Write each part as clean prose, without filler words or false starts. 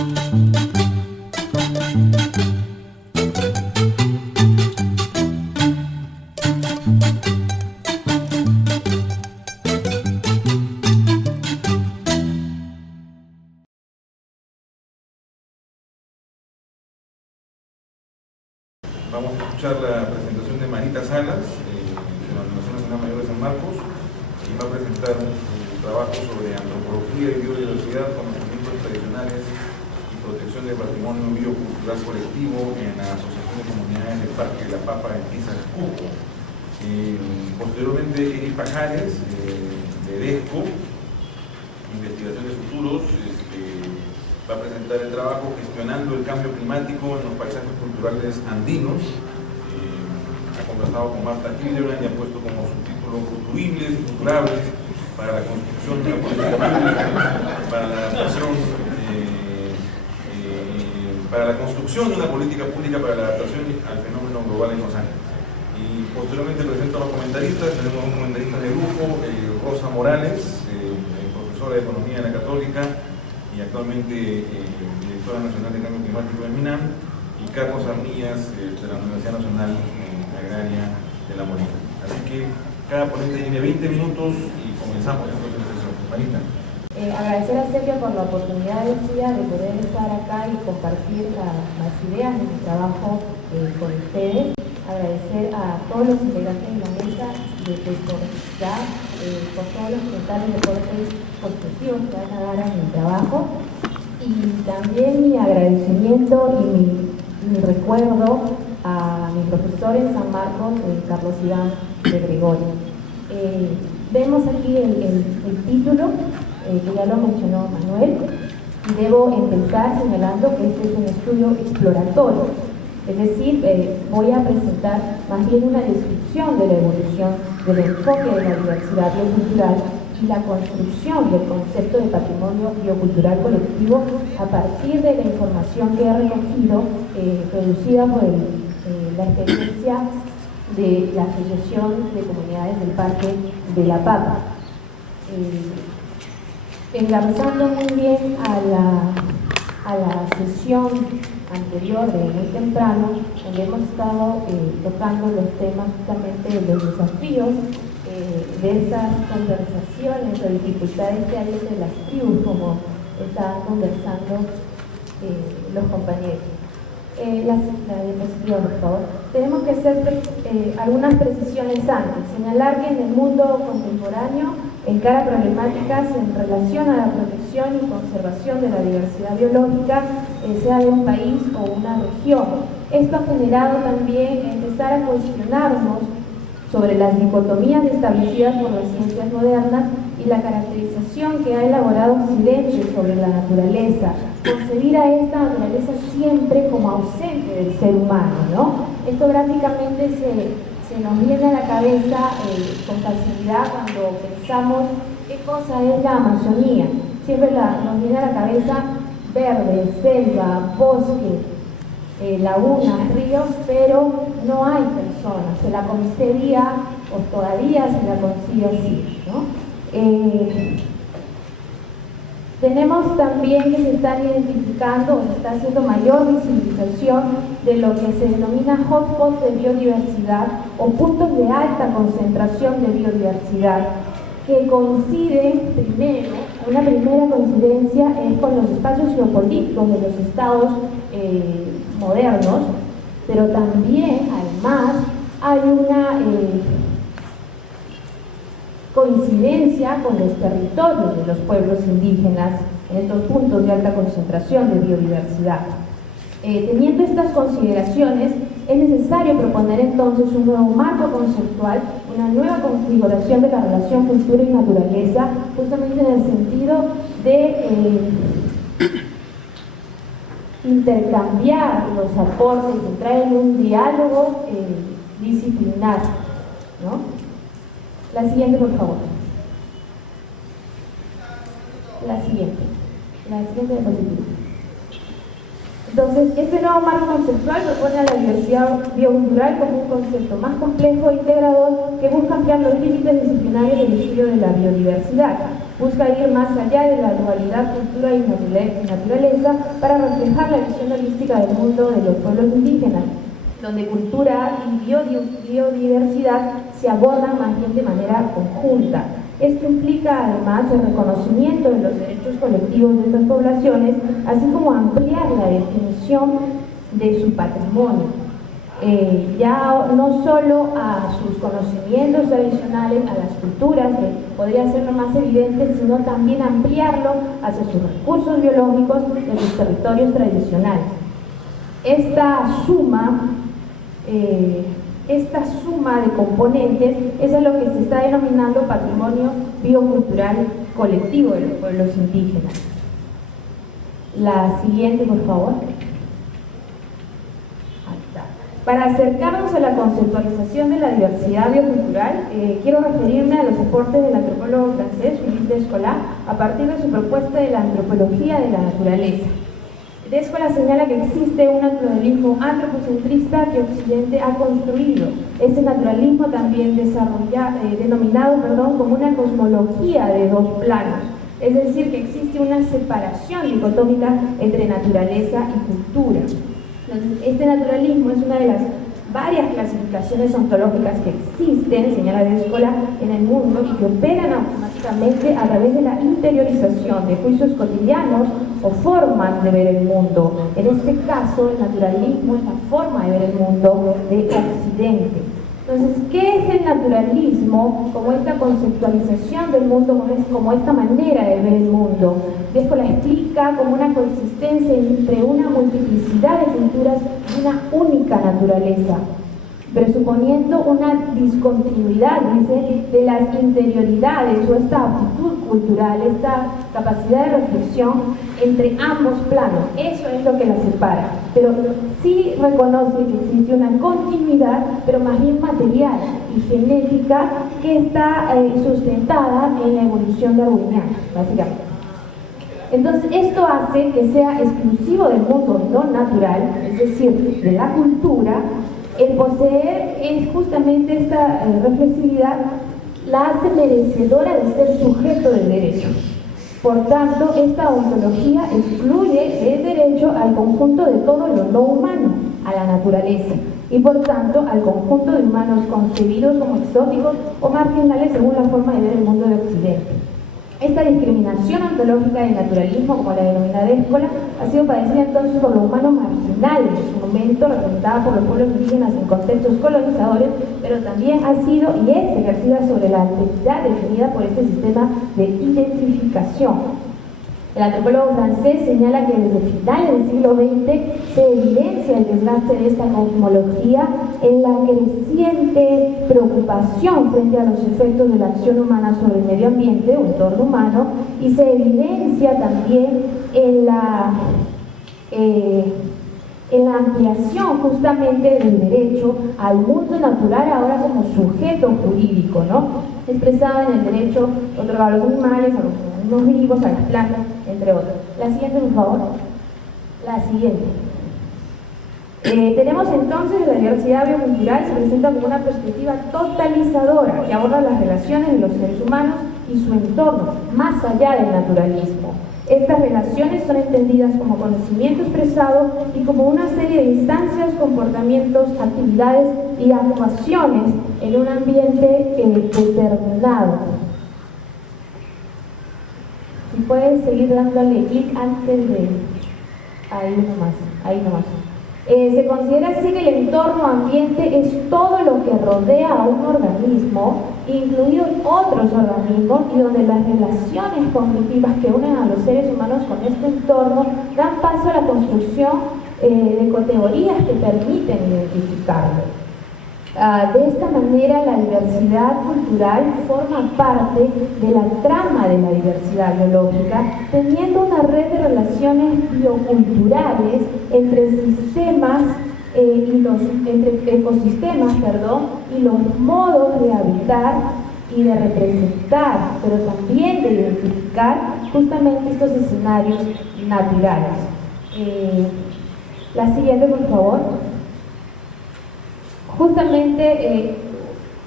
Vamos a escuchar la presentación de Marita Salas, de la Universidad Nacional Mayor de San Marcos, y va a presentar su trabajo sobre antropología y biodiversidad, conocimientos tradicionales y protección del patrimonio biocultural colectivo en la Asociación de Comunidades del Parque de la Papa en Piza, Cusco. Posteriormente, Eri Pajares, de DESCO, Investigación de Futuros, va a presentar el trabajo Gestionando el Cambio Climático en los Paisajes Culturales Andinos. Ha conversado con Marta Hildebrand y ha puesto como subtítulo Futuribles y Futurables para la construcción de una política pública, para la adaptación, para la construcción de una política pública para la adaptación al fenómeno global en los años. Y posteriormente presento a los comentaristas. Tenemos un comentarista de lujo, Rosa Morales, profesora de Economía de la Católica y actualmente directora nacional de Cambio Climático de MINAM, y Carlos Arnillas, de la Universidad Nacional Agraria de La Molina. Así que cada ponente tiene 20 minutos y comenzamos entonces la sesión. Marita. Agradecer a Sergio por la oportunidad de poder estar acá y compartir las ideas de mi trabajo con ustedes. Agradecer a todos los integrantes de la mesa por todos los comentarios de cortes constructivos que van a dar a mi trabajo, y también mi agradecimiento y mi recuerdo a mi profesor en San Marcos, Carlos Iván de Gregorio. Vemos aquí el título, que ya lo mencionó Manuel, y debo empezar señalando que este es un estudio exploratorio. Es decir, voy a presentar más bien una descripción de la evolución del enfoque de la diversidad biocultural y la construcción del concepto de patrimonio biocultural colectivo a partir de la información que he recogido, producida por la experiencia de la Asociación de Comunidades del Parque de la Papa. Engarzando muy bien a la sesión anterior de muy temprano, donde hemos estado tocando los temas justamente de los desafíos, de esas conversaciones o dificultades que hay entre las tribus, como estaban conversando los compañeros. La diapositiva, por favor. Tenemos que hacer algunas precisiones antes. Señalar que en el mundo contemporáneo encara problemáticas en relación a la protección y conservación de la diversidad biológica, sea de un país o una región. Esto ha generado también empezar a cuestionarnos sobre las dicotomías establecidas por las ciencias modernas y la caracterización que ha elaborado Occidente sobre la naturaleza, concebir a esta naturaleza siempre como ausente del ser humano, ¿no? Esto gráficamente se nos viene a la cabeza con facilidad cuando pensamos qué cosa es la Amazonía. Siempre nos viene a la cabeza verde, selva, bosque, lagunas, ríos, pero no hay personas. Se la concibe o todavía se la concibe así, ¿no? Tenemos también que se están identificando o se está haciendo mayor visibilización de lo que se denomina hotspots de biodiversidad o puntos de alta concentración de biodiversidad, que coinciden primero, una primera coincidencia es con los espacios geopolíticos de los estados modernos, pero también, además, hay una coincidencia con los territorios de los pueblos indígenas en estos puntos de alta concentración de biodiversidad. Teniendo estas consideraciones, es necesario proponer entonces un nuevo marco conceptual, una nueva configuración de la relación cultura y naturaleza, justamente en el sentido de intercambiar los aportes, entrar en un diálogo disciplinar, ¿no? La siguiente, por favor. La siguiente diapositiva. Entonces, este nuevo marco conceptual propone a la diversidad biocultural como un concepto más complejo e integrador que busca ampliar los límites disciplinarios del estudio de la biodiversidad. Busca ir más allá de la dualidad cultura y naturaleza para reflejar la visión holística del mundo de los pueblos indígenas, donde cultura y biodiversidad se abordan más bien de manera conjunta. Esto implica además el reconocimiento de los derechos colectivos de estas poblaciones, así como ampliar la definición de su patrimonio. Ya no solo a sus conocimientos tradicionales, a las culturas, que podría ser lo más evidente, sino también ampliarlo hacia sus recursos biológicos de sus territorios tradicionales. Esta suma de componentes es lo que se está denominando patrimonio biocultural colectivo de los pueblos indígenas. La siguiente, por favor. Para acercarnos a la conceptualización de la diversidad biocultural, quiero referirme a los aportes del antropólogo francés Philippe Descola a partir de su propuesta de la antropología de la naturaleza. Descola señala que existe un naturalismo antropocentrista que Occidente ha construido. Este naturalismo también denominado como una cosmología de dos planos, es decir, que existe una separación dicotómica entre naturaleza y cultura. Entonces, este naturalismo es una de las varias clasificaciones ontológicas que existen, señala Descola, en el mundo y que operan automáticamente a través de la interiorización de juicios cotidianos o formas de ver el mundo. En este caso, el naturalismo es la forma de ver el mundo de Occidente. Entonces, ¿qué es el naturalismo como esta conceptualización del mundo, como esta manera de ver el mundo? Después la explica como una coexistencia entre una multiplicidad de culturas y una única naturaleza, presuponiendo una discontinuidad, dice, de las interioridades o esta aptitud cultural, esta capacidad de reflexión entre ambos planos. Eso es lo que la separa, pero sí reconoce que existe una continuidad, pero más bien material y genética, que está sustentada en la evolución darwiniana, básicamente. Entonces, esto hace que sea exclusivo del mundo no natural, es decir, de la cultura. El poseer es justamente esta reflexividad, la hace merecedora de ser sujeto del derecho. Por tanto, esta ontología excluye el derecho al conjunto de todo lo no humano, a la naturaleza, y por tanto al conjunto de humanos concebidos como exóticos o marginales según la forma de ver el mundo de Occidente. Esta discriminación ontológica del naturalismo, como la denomina Descola, ha sido padecida entonces por lo humano marginal en su momento, representada por los pueblos indígenas en contextos colonizadores, pero también ha sido y es ejercida sobre la alteridad definida por este sistema de identificación. El antropólogo francés señala que desde finales del siglo XX se evidencia el desgaste de esta cosmología en la creciente preocupación frente a los efectos de la acción humana sobre el medio ambiente o entorno humano, y se evidencia también en la ampliación justamente del derecho al mundo natural ahora como sujeto jurídico, ¿no? Expresado en el derecho otorgado a los animales, a los organismos vivos, a las plantas, entre otros. La siguiente, por favor. La siguiente. Tenemos entonces la diversidad biocultural se presenta como una perspectiva totalizadora que aborda las relaciones de los seres humanos y su entorno, más allá del naturalismo. Estas relaciones son entendidas como conocimiento expresado y como una serie de instancias, comportamientos, actividades y actuaciones en un ambiente determinado. Si puedes seguir dándole clic antes de... Ahí nomás. Se considera así que el entorno ambiente es todo lo que rodea a un organismo, incluidos otros organismos, y donde las relaciones cognitivas que unen a los seres humanos con este entorno dan paso a la construcción de categorías que permiten identificarlo. De esta manera, la diversidad cultural forma parte de la trama de la diversidad biológica, teniendo una red de relaciones bioculturales entre ecosistemas, y los modos de habitar y de representar, pero también de identificar justamente estos escenarios naturales. La siguiente, por favor. Justamente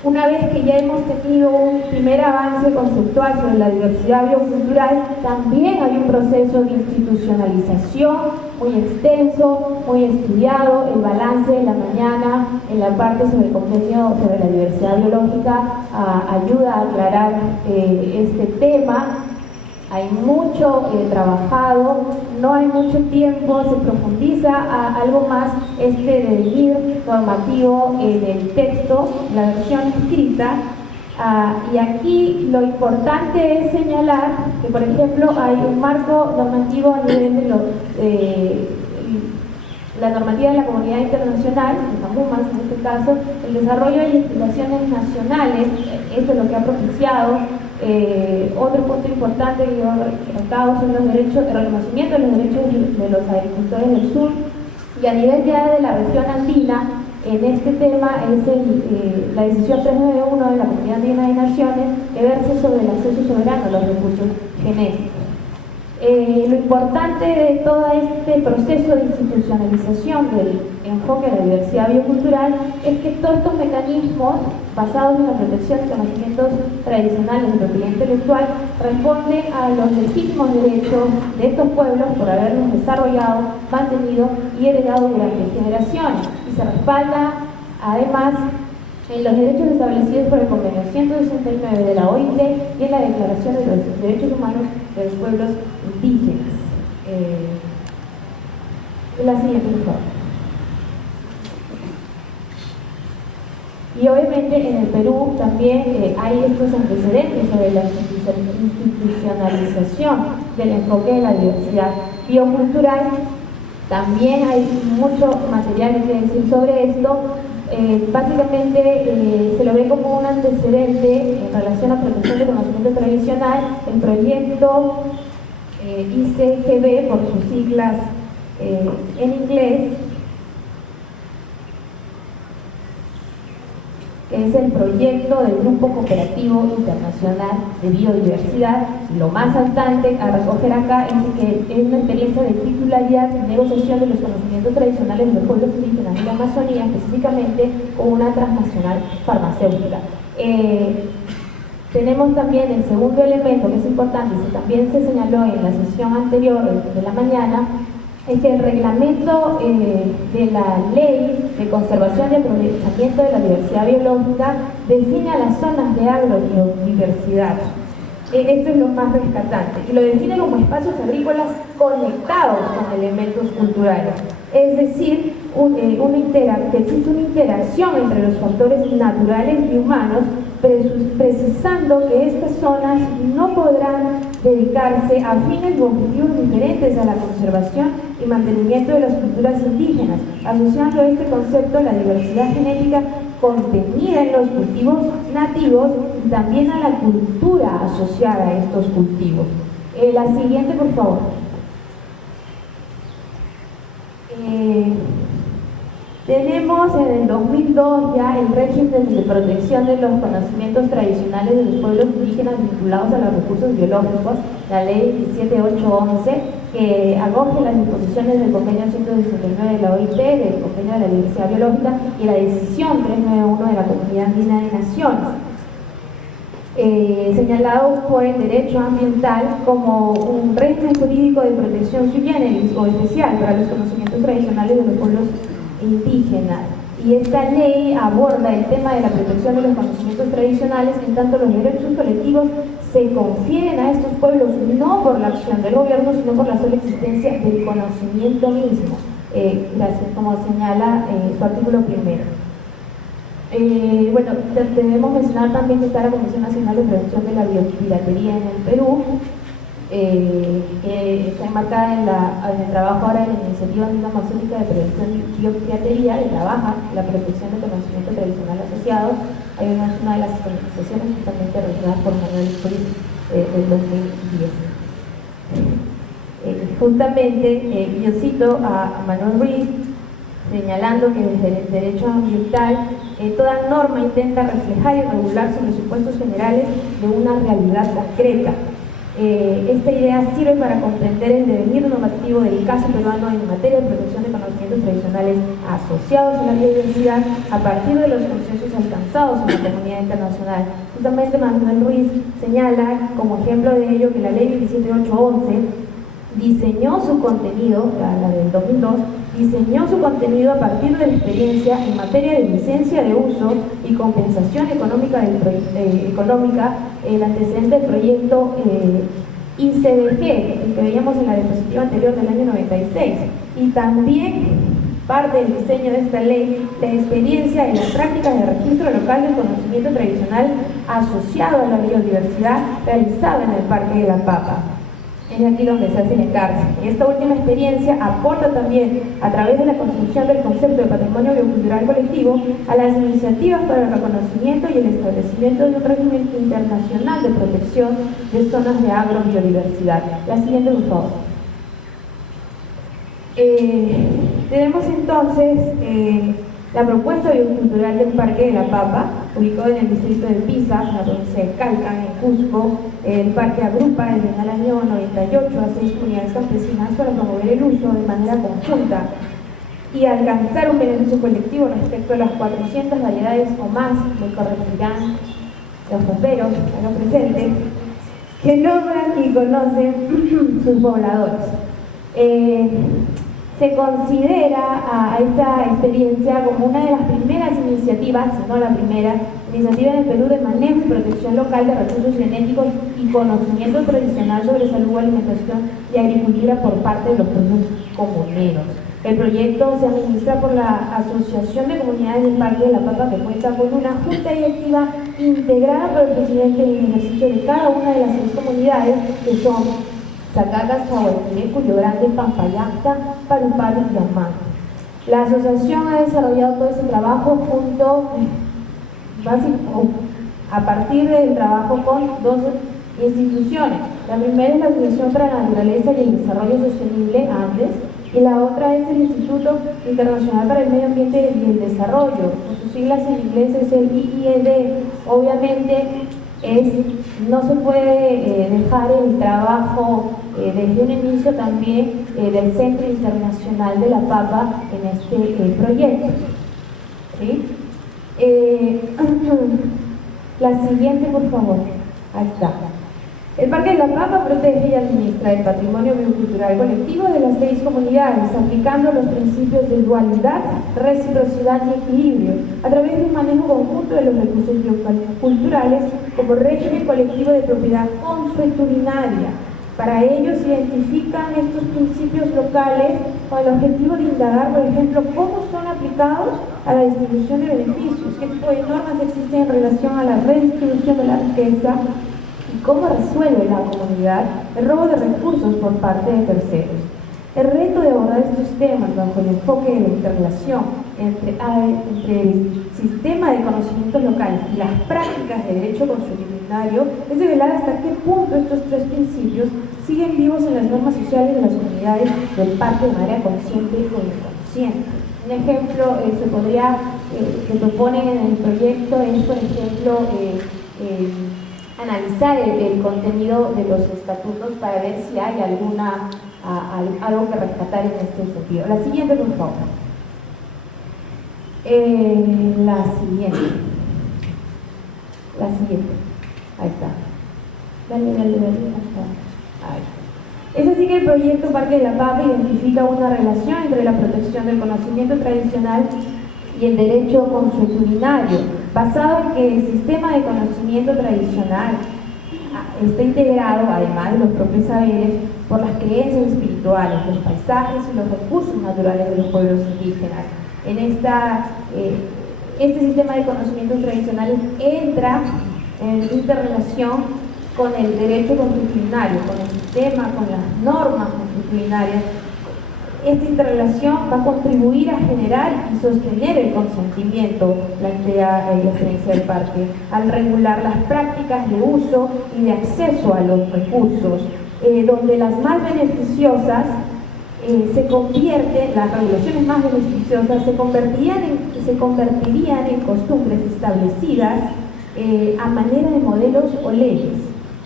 Una vez que ya hemos tenido un primer avance conceptual sobre la diversidad biocultural, también hay un proceso de institucionalización muy extenso, muy estudiado. El balance de la mañana en la parte sobre el convenio sobre la diversidad biológica ayuda a aclarar este tema. Hay mucho trabajado, no hay mucho tiempo, se profundiza a algo más devenir normativo en el texto, la versión escrita. Y aquí lo importante es señalar que, por ejemplo, hay un marco normativo a nivel de la normativa de la comunidad internacional, de CAMUMAS en este caso, el desarrollo de legislaciones nacionales. Esto es lo que ha propiciado. Otro punto importante que yo he recalcado son los derechos, el reconocimiento de los derechos de los agricultores del sur, y a nivel ya de la región andina, en este tema es la decisión 391 de la Comunidad Andina de Naciones, que versa sobre el acceso soberano a los recursos genéticos. Lo importante de todo este proceso de institucionalización del enfoque de la diversidad biocultural es que todos estos mecanismos basados en la protección de conocimientos tradicionales de propiedad intelectual responden a los legítimos derechos de estos pueblos por haberlos desarrollado, mantenido y heredado durante generaciones, y se respalda además en los derechos establecidos por el Convenio 169 de la OIT y en la Declaración de los Derechos Humanos de los Pueblos Indígenas. La siguiente, por favor. Y obviamente en el Perú también hay estos antecedentes sobre la institucionalización del enfoque de la diversidad biocultural. También hay mucho material que decir sobre esto. Básicamente se lo ve como un antecedente en relación a protección de conocimiento tradicional, el proyecto ICGB, por sus siglas en inglés, que es el proyecto del Grupo Cooperativo Internacional de Biodiversidad. Lo más saltante a recoger acá es que es una experiencia de titularidad y negociación de los conocimientos tradicionales de los pueblos indígenas de la Amazonía, específicamente con una transnacional farmacéutica. Tenemos también el segundo elemento que es importante, y también se señaló en la sesión anterior de la mañana, es que el reglamento de la Ley de Conservación y Aprovechamiento de la Diversidad Biológica define a las zonas de agrobiodiversidad. Esto es lo más rescatante, y lo define como espacios agrícolas conectados con elementos culturales. Es decir, que existe una interacción entre los factores naturales y humanos, precisando que estas zonas no podrán dedicarse a fines o objetivos diferentes a la conservación y mantenimiento de las culturas indígenas, asociando a este concepto la diversidad genética contenida en los cultivos nativos y también a la cultura asociada a estos cultivos. La siguiente, por favor. Tenemos en el 2002 ya el régimen de protección de los conocimientos tradicionales de los pueblos indígenas vinculados a los recursos biológicos, la ley 17811, que acoge las disposiciones del convenio 169 de la OIT, del convenio de la diversidad biológica, y la decisión 391 de la Comunidad Andina de Naciones, señalado por el derecho ambiental como un régimen jurídico de protección sui generis o especial para los conocimientos tradicionales de los pueblos indígenas. Y esta ley aborda el tema de la protección de los conocimientos tradicionales, en tanto los derechos colectivos se confieren a estos pueblos no por la acción del gobierno, sino por la sola existencia del conocimiento mismo, gracias, como señala su artículo primero. Bueno, debemos mencionar también que está la Comisión Nacional de Prevención de la Biopiratería en el Perú, que está enmarcada en el trabajo ahora de la Iniciativa Andina Amazónica de Prevención de Biopiratería, que trabaja la protección del conocimiento tradicional asociado. Hay una de las organizaciones justamente realizadas por Manuel Ruiz del 2010. Justamente yo cito a Manuel Ruiz señalando que desde el derecho ambiental toda norma intenta reflejar y regular sobre supuestos generales de una realidad concreta. Esta idea sirve para comprender el devenir normativo del caso peruano en materia de protección de conocimientos tradicionales asociados a la biodiversidad a partir de los consensos alcanzados en la comunidad internacional. Justamente Manuel Ruiz señala como ejemplo de ello que la ley 27811 diseñó su contenido, la del 2002, diseñó su contenido a partir de la experiencia en materia de licencia de uso y compensación económica, el antecedente del proyecto ICBG, el que veíamos en la diapositiva anterior del año 96, y también parte del diseño de esta ley, la experiencia en las prácticas de registro local del conocimiento tradicional asociado a la biodiversidad realizado en el Parque de la Papa. Es aquí donde se hace el encarce. Esta última experiencia aporta también, a través de la construcción del concepto de patrimonio biocultural colectivo, a las iniciativas para el reconocimiento y el establecimiento de un régimen internacional de protección de zonas de agrobiodiversidad. La siguiente, por favor. Tenemos entonces la propuesta biocultural del Parque de la Papa, ubicado en el distrito de Pisa, en la provincia de Calca, en Cusco. El parque agrupa desde el año 98 a 6 comunidades campesinas para promover el uso de manera conjunta y alcanzar un beneficio colectivo respecto a las 400 variedades o más, que corregirán los paperos acá presentes, que nombran y conocen sus pobladores. Se considera a esta experiencia como una de las primeras iniciativas, si no la primera, iniciativa en el Perú de manejo y protección local de recursos genéticos y conocimiento tradicional sobre salud, alimentación y agricultura por parte de los pueblos comuneros. El proyecto se administra por la Asociación de Comunidades del Parque de la Papa, que cuenta con una junta directiva integrada por el presidente en ejercicio de cada una de las 6 comunidades, que son Zacacas, Chahuayquiré, Cuyo Grande, Pampayacta, Paruparu y Amán. La asociación ha desarrollado todo ese trabajo a partir del trabajo con 2 instituciones. La primera es la Asociación para la Naturaleza y el Desarrollo Sostenible, ANDES, y la otra es el Instituto Internacional para el Medio Ambiente y el Desarrollo. Con sus siglas en inglés es el IIED. Obviamente no se puede dejar el trabajo desde un inicio también del Centro Internacional de la Papa en este proyecto. ¿Sí? La siguiente, por favor. Ahí está. El Parque de la Papa protege y administra el patrimonio biocultural colectivo de las 6 comunidades, aplicando los principios de dualidad, reciprocidad y equilibrio, a través de un manejo conjunto de los recursos bioculturales como régimen colectivo de propiedad consuetudinaria. Para ello se identifican estos principios locales con el objetivo de indagar, por ejemplo, cómo son aplicados a la distribución de beneficios, qué tipo de normas existen en relación a la redistribución de la riqueza, y cómo resuelve la comunidad el robo de recursos por parte de terceros. El reto de abordar estos temas bajo el enfoque de la interrelación entre el sistema de conocimientos locales y las prácticas de derecho consuetudinario es de velar hasta qué punto estos 3 principios siguen vivos en las normas sociales de las comunidades del parque de manera consciente o inconsciente. Un ejemplo que proponen en el proyecto es, por ejemplo, analizar el contenido de los estatutos para ver si hay algo que rescatar en este sentido. La siguiente, por favor. La siguiente. Ahí está. Dale. Ahí. Es así que el proyecto Parque de la Papa identifica una relación entre la protección del conocimiento tradicional y el derecho consuetudinario, basado en que el sistema de conocimiento tradicional está integrado, además de los propios saberes, por las creencias espirituales, los paisajes y los recursos naturales de los pueblos indígenas. En este sistema de conocimientos tradicionales entra en interrelación con el derecho consuetudinario, con el sistema, con las normas consuetudinarias. Esta interrelación va a contribuir a generar y sostener el consentimiento, plantea la experiencia del parque, al regular las prácticas de uso y de acceso a los recursos, donde las más beneficiosas las regulaciones más beneficiosas se convertirían en costumbres establecidas a manera de modelos o leyes.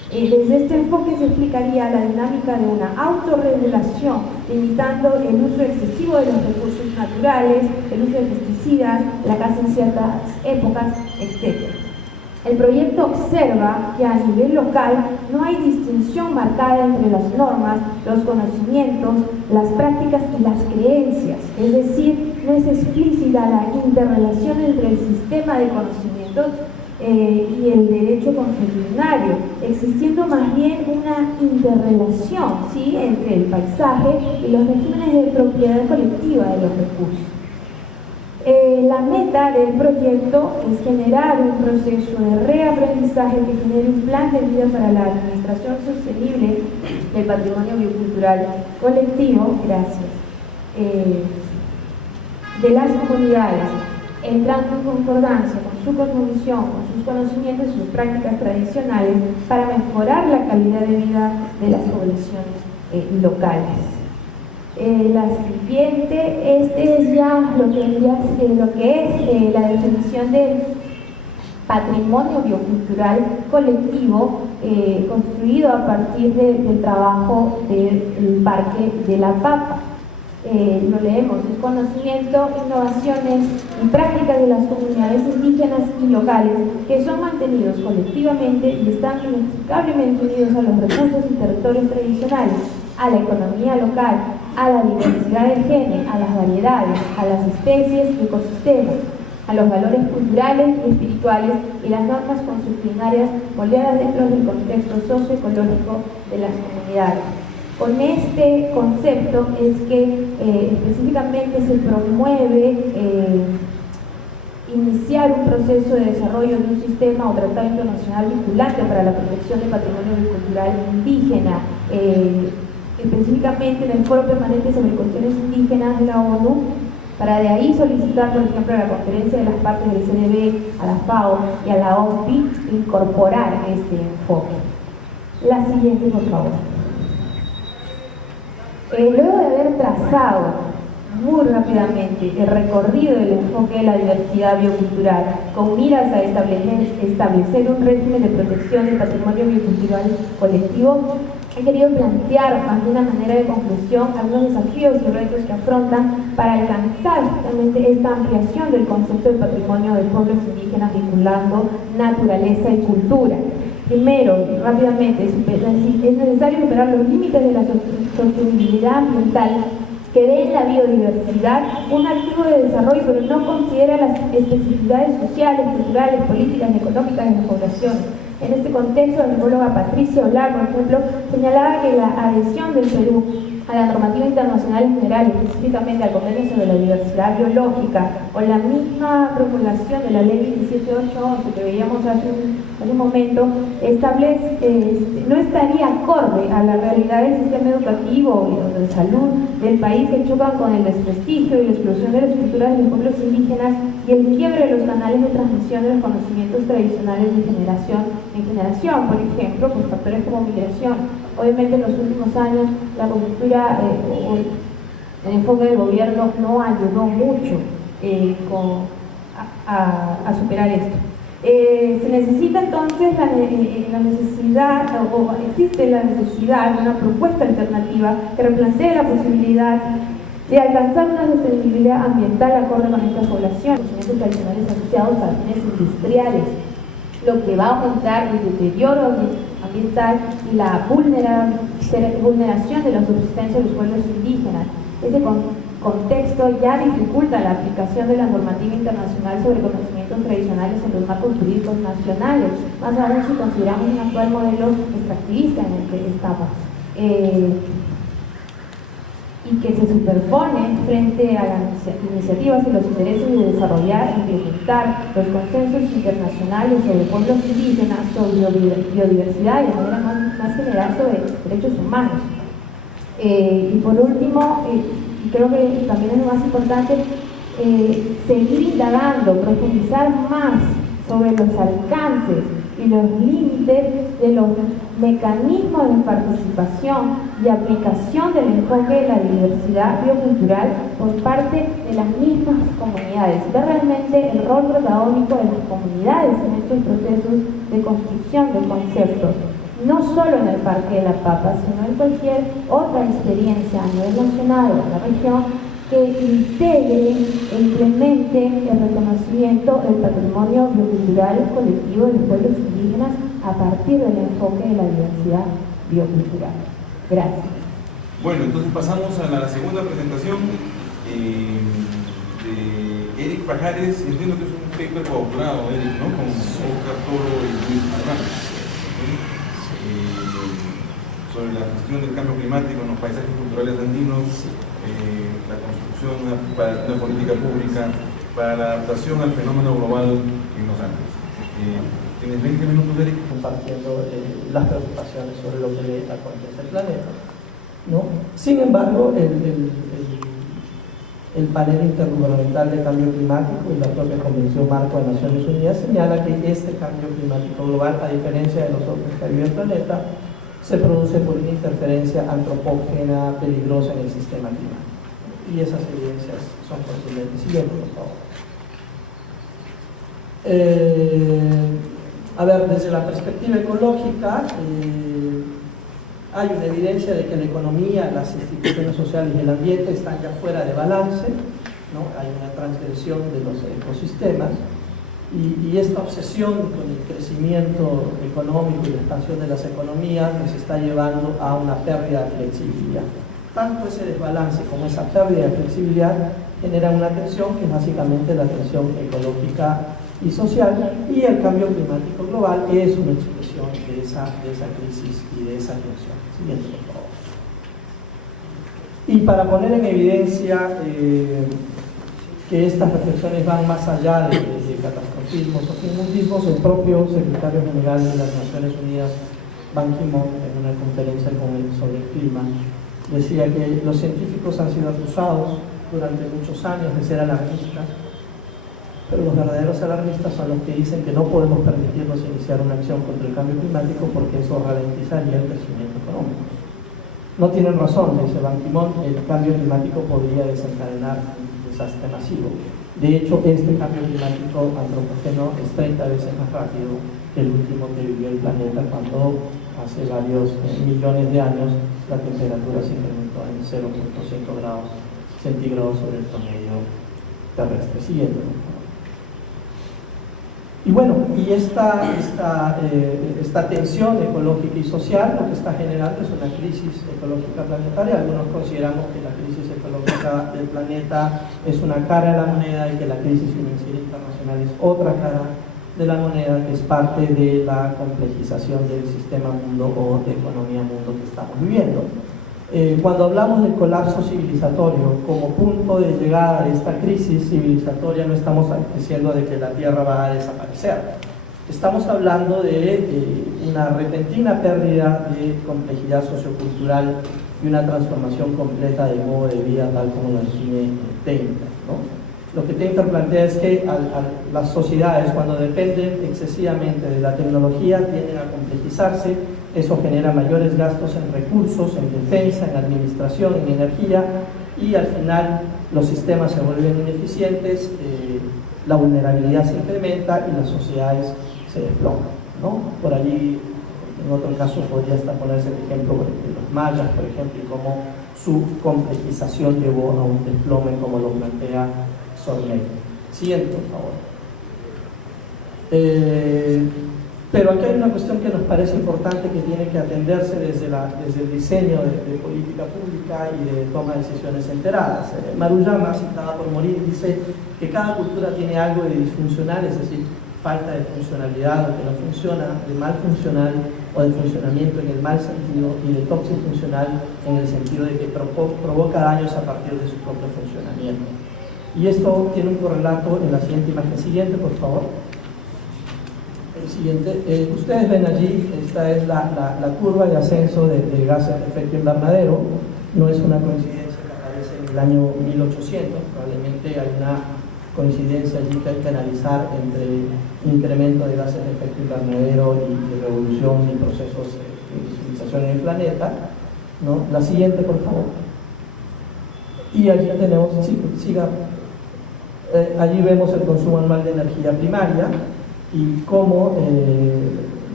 Desde este enfoque se explicaría la dinámica de una autorregulación, limitando el uso excesivo de los recursos naturales, el uso de pesticidas, la caza en ciertas épocas, etc. El proyecto observa que a nivel local no hay distinción marcada entre las normas, los conocimientos, las prácticas y las creencias, es decir, no es explícita la interrelación entre el sistema de conocimientos y el derecho consuetudinario, existiendo más bien una interrelación, ¿sí?, entre el paisaje y los regímenes de propiedad colectiva de los recursos. La meta del proyecto es generar un proceso de reaprendizaje que genere un plan de vida para la administración sostenible del patrimonio biocultural colectivo, de las comunidades, entrando en concordancia con su cosmovisión, con sus conocimientos y sus prácticas tradicionales para mejorar la calidad de vida de las poblaciones locales. La siguiente, este es ya lo que es la definición del patrimonio biocultural colectivo construido a partir del trabajo del Parque de la Papa. Lo leemos: el conocimiento, innovaciones y prácticas de las comunidades indígenas y locales que son mantenidos colectivamente y están inextricablemente unidos a los recursos y territorios tradicionales, a la economía local, a la diversidad del género, a las variedades, a las especies y ecosistemas, a los valores culturales y espirituales y las normas consuetudinarias moldeadas dentro del contexto socioecológico de las comunidades. Con este concepto es que específicamente se promueve iniciar un proceso de desarrollo de un sistema o tratado internacional vinculante para la protección del patrimonio cultural indígena, específicamente en el Foro Permanente sobre Cuestiones Indígenas de la ONU, para de ahí solicitar, por ejemplo, a la Conferencia de las Partes del CNB, a la FAO y a la OMPI incorporar este enfoque. La siguiente, por favor. Luego de haber trazado muy rápidamente el recorrido del enfoque de la diversidad biocultural con miras a establecer un régimen de protección del patrimonio biocultural colectivo, he querido plantear de una manera de conclusión algunos desafíos y retos que afrontan para alcanzar justamente esta ampliación del concepto de patrimonio de pueblos indígenas vinculando naturaleza y cultura. Primero, rápidamente, es necesario superar los límites de la sostenibilidad ambiental que ve en la biodiversidad un activo de desarrollo, pero no considera las especificidades sociales, culturales, políticas y económicas de las poblaciones. En este contexto, la antropóloga Patricia Olar, por ejemplo, señalaba que la adhesión del Perú a la normativa internacional en general, específicamente al Convenio sobre la Diversidad Biológica, o la misma promulgación de la Ley 27811 que veíamos hace un momento, no estaría acorde a la realidad del sistema educativo y de salud del país, que chocan con el desprestigio y la exclusión de las culturas de los pueblos indígenas y el quiebre de los canales de transmisión de los conocimientos tradicionales de generación en generación, por ejemplo, por factores como migración. Obviamente en los últimos años la coyuntura o el enfoque del gobierno no ayudó mucho a superar esto. Se necesita entonces existe la necesidad de una propuesta alternativa que replantee la posibilidad de alcanzar una sostenibilidad ambiental acorde con estas poblaciones, conocimientos tradicionales asociados a fines industriales, lo que va a aumentar el deterioro ambiental y la vulneración de la subsistencia de los pueblos indígenas. Este contexto ya dificulta la aplicación de la normativa internacional sobre conocimientos tradicionales en los marcos jurídicos nacionales, más aún si consideramos un actual modelo extractivista en el que estamos. Y que se superpone frente a las iniciativas y los intereses de desarrollar e implementar los consensos internacionales sobre pueblos indígenas, sobre biodiversidad y de manera más general sobre derechos humanos. Y por último, y creo que también es lo más importante, seguir indagando, profundizar más sobre los alcances y los límites de los mecanismos de participación y aplicación del enfoque de la diversidad biocultural por parte de las mismas comunidades. Ver realmente el rol protagónico de las comunidades en estos procesos de construcción de conceptos. no solo en el Parque de la Papa, sino en cualquier otra experiencia a nivel nacional o en la región que integre e implemente el reconocimiento del patrimonio biocultural colectivo de los pueblos indígenas a partir del enfoque de la diversidad biocultural. Gracias. Bueno, entonces pasamos a la segunda presentación de Eric Pajares. Entiendo que es un paper coautorado, Eric, ¿no? Con Oscar Toro y Luis Hernández, sobre la gestión del cambio climático en los paisajes culturales andinos, la construcción de una política pública para la adaptación al fenómeno global en los Andes. ¿Tienes 20 minutos, Eric? Compartiendo las preocupaciones sobre lo que acontece en el planeta, ¿no? Sin embargo, el panel intergubernamental de cambio climático y la propia Convención Marco de Naciones Unidas señala que este cambio climático global, a diferencia de los otros que vive el planeta, se produce por una interferencia antropógena peligrosa en el sistema climático. Y esas evidencias son contundentes. Siguiente, por favor. A ver, desde la perspectiva ecológica, hay una evidencia de que la economía, las instituciones sociales y el ambiente están ya fuera de balance, ¿no? Hay una transgresión de los ecosistemas y esta obsesión con el crecimiento económico y la expansión de las economías nos está llevando a una pérdida de flexibilidad. Tanto ese desbalance como esa pérdida de flexibilidad generan una tensión que es básicamente la tensión ecológica y social, y el cambio climático global es una expresión de esa crisis y de esa tensión. Siguiente, por favor. Y para poner en evidencia que estas reflexiones van más allá de catastrofismos o finmundismos, el propio secretario general de las Naciones Unidas, Ban Ki-moon, en una conferencia sobre el clima, decía que los científicos han sido acusados durante muchos años de ser alarmistas, pero los verdaderos alarmistas son los que dicen que no podemos permitirnos iniciar una acción contra el cambio climático porque eso ralentizaría el crecimiento económico. No tienen razón, dice Ban Ki-moon, el cambio climático podría desencadenar un desastre masivo. De hecho, este cambio climático antropógeno es 30 veces más rápido que el último que vivió el planeta, cuando hace varios millones de años la temperatura se incrementó en 0.5 grados centígrados sobre el promedio terrestre. Siguiendo. Y bueno, y esta tensión ecológica y social lo que está generando es una crisis ecológica planetaria. Algunos consideramos que la crisis ecológica del planeta es una cara de la moneda y que la crisis financiera internacional es otra cara de la moneda, que es parte de la complejización del sistema mundo o de economía mundo que estamos viviendo. Cuando hablamos del colapso civilizatorio como punto de llegada de esta crisis civilizatoria, no estamos diciendo de que la Tierra va a desaparecer. Estamos hablando de una repentina pérdida de complejidad sociocultural y una transformación completa del modo de vida tal como lo define Tainter, ¿no? Lo que Tainter plantea es que las sociedades, cuando dependen excesivamente de la tecnología, tienden a complejizarse. Eso genera mayores gastos en recursos, en defensa, en administración, en energía, y al final los sistemas se vuelven ineficientes, la vulnerabilidad se incrementa y las sociedades se desploman, ¿no? Por allí, en otro caso, podría hasta ponerse el ejemplo de los mayas, por ejemplo, y cómo su complejización llevó a un desplome, como lo plantea Sornell. Siguiente, por favor. Pero aquí hay una cuestión que nos parece importante, que tiene que atenderse desde el diseño de política pública y de toma de decisiones enteradas. Maruyama, citada por Morir, dice que cada cultura tiene algo de disfuncional, es decir, falta de funcionalidad, o que no funciona, de mal funcional o de funcionamiento en el mal sentido, y de toxifuncional en el sentido de que provoca daños a partir de su propio funcionamiento. Y esto tiene un correlato en la siguiente imagen. Siguiente, por favor. El siguiente, ustedes ven allí, esta es la curva de ascenso de gases de efecto invernadero. No es una coincidencia que aparece en el año 1800, probablemente hay una coincidencia allí que hay que analizar entre incremento de gases de efecto invernadero y revolución y procesos de civilización en el planeta, ¿no? La siguiente, por favor. Y allí tenemos, allí vemos el consumo anual de energía primaria y cómo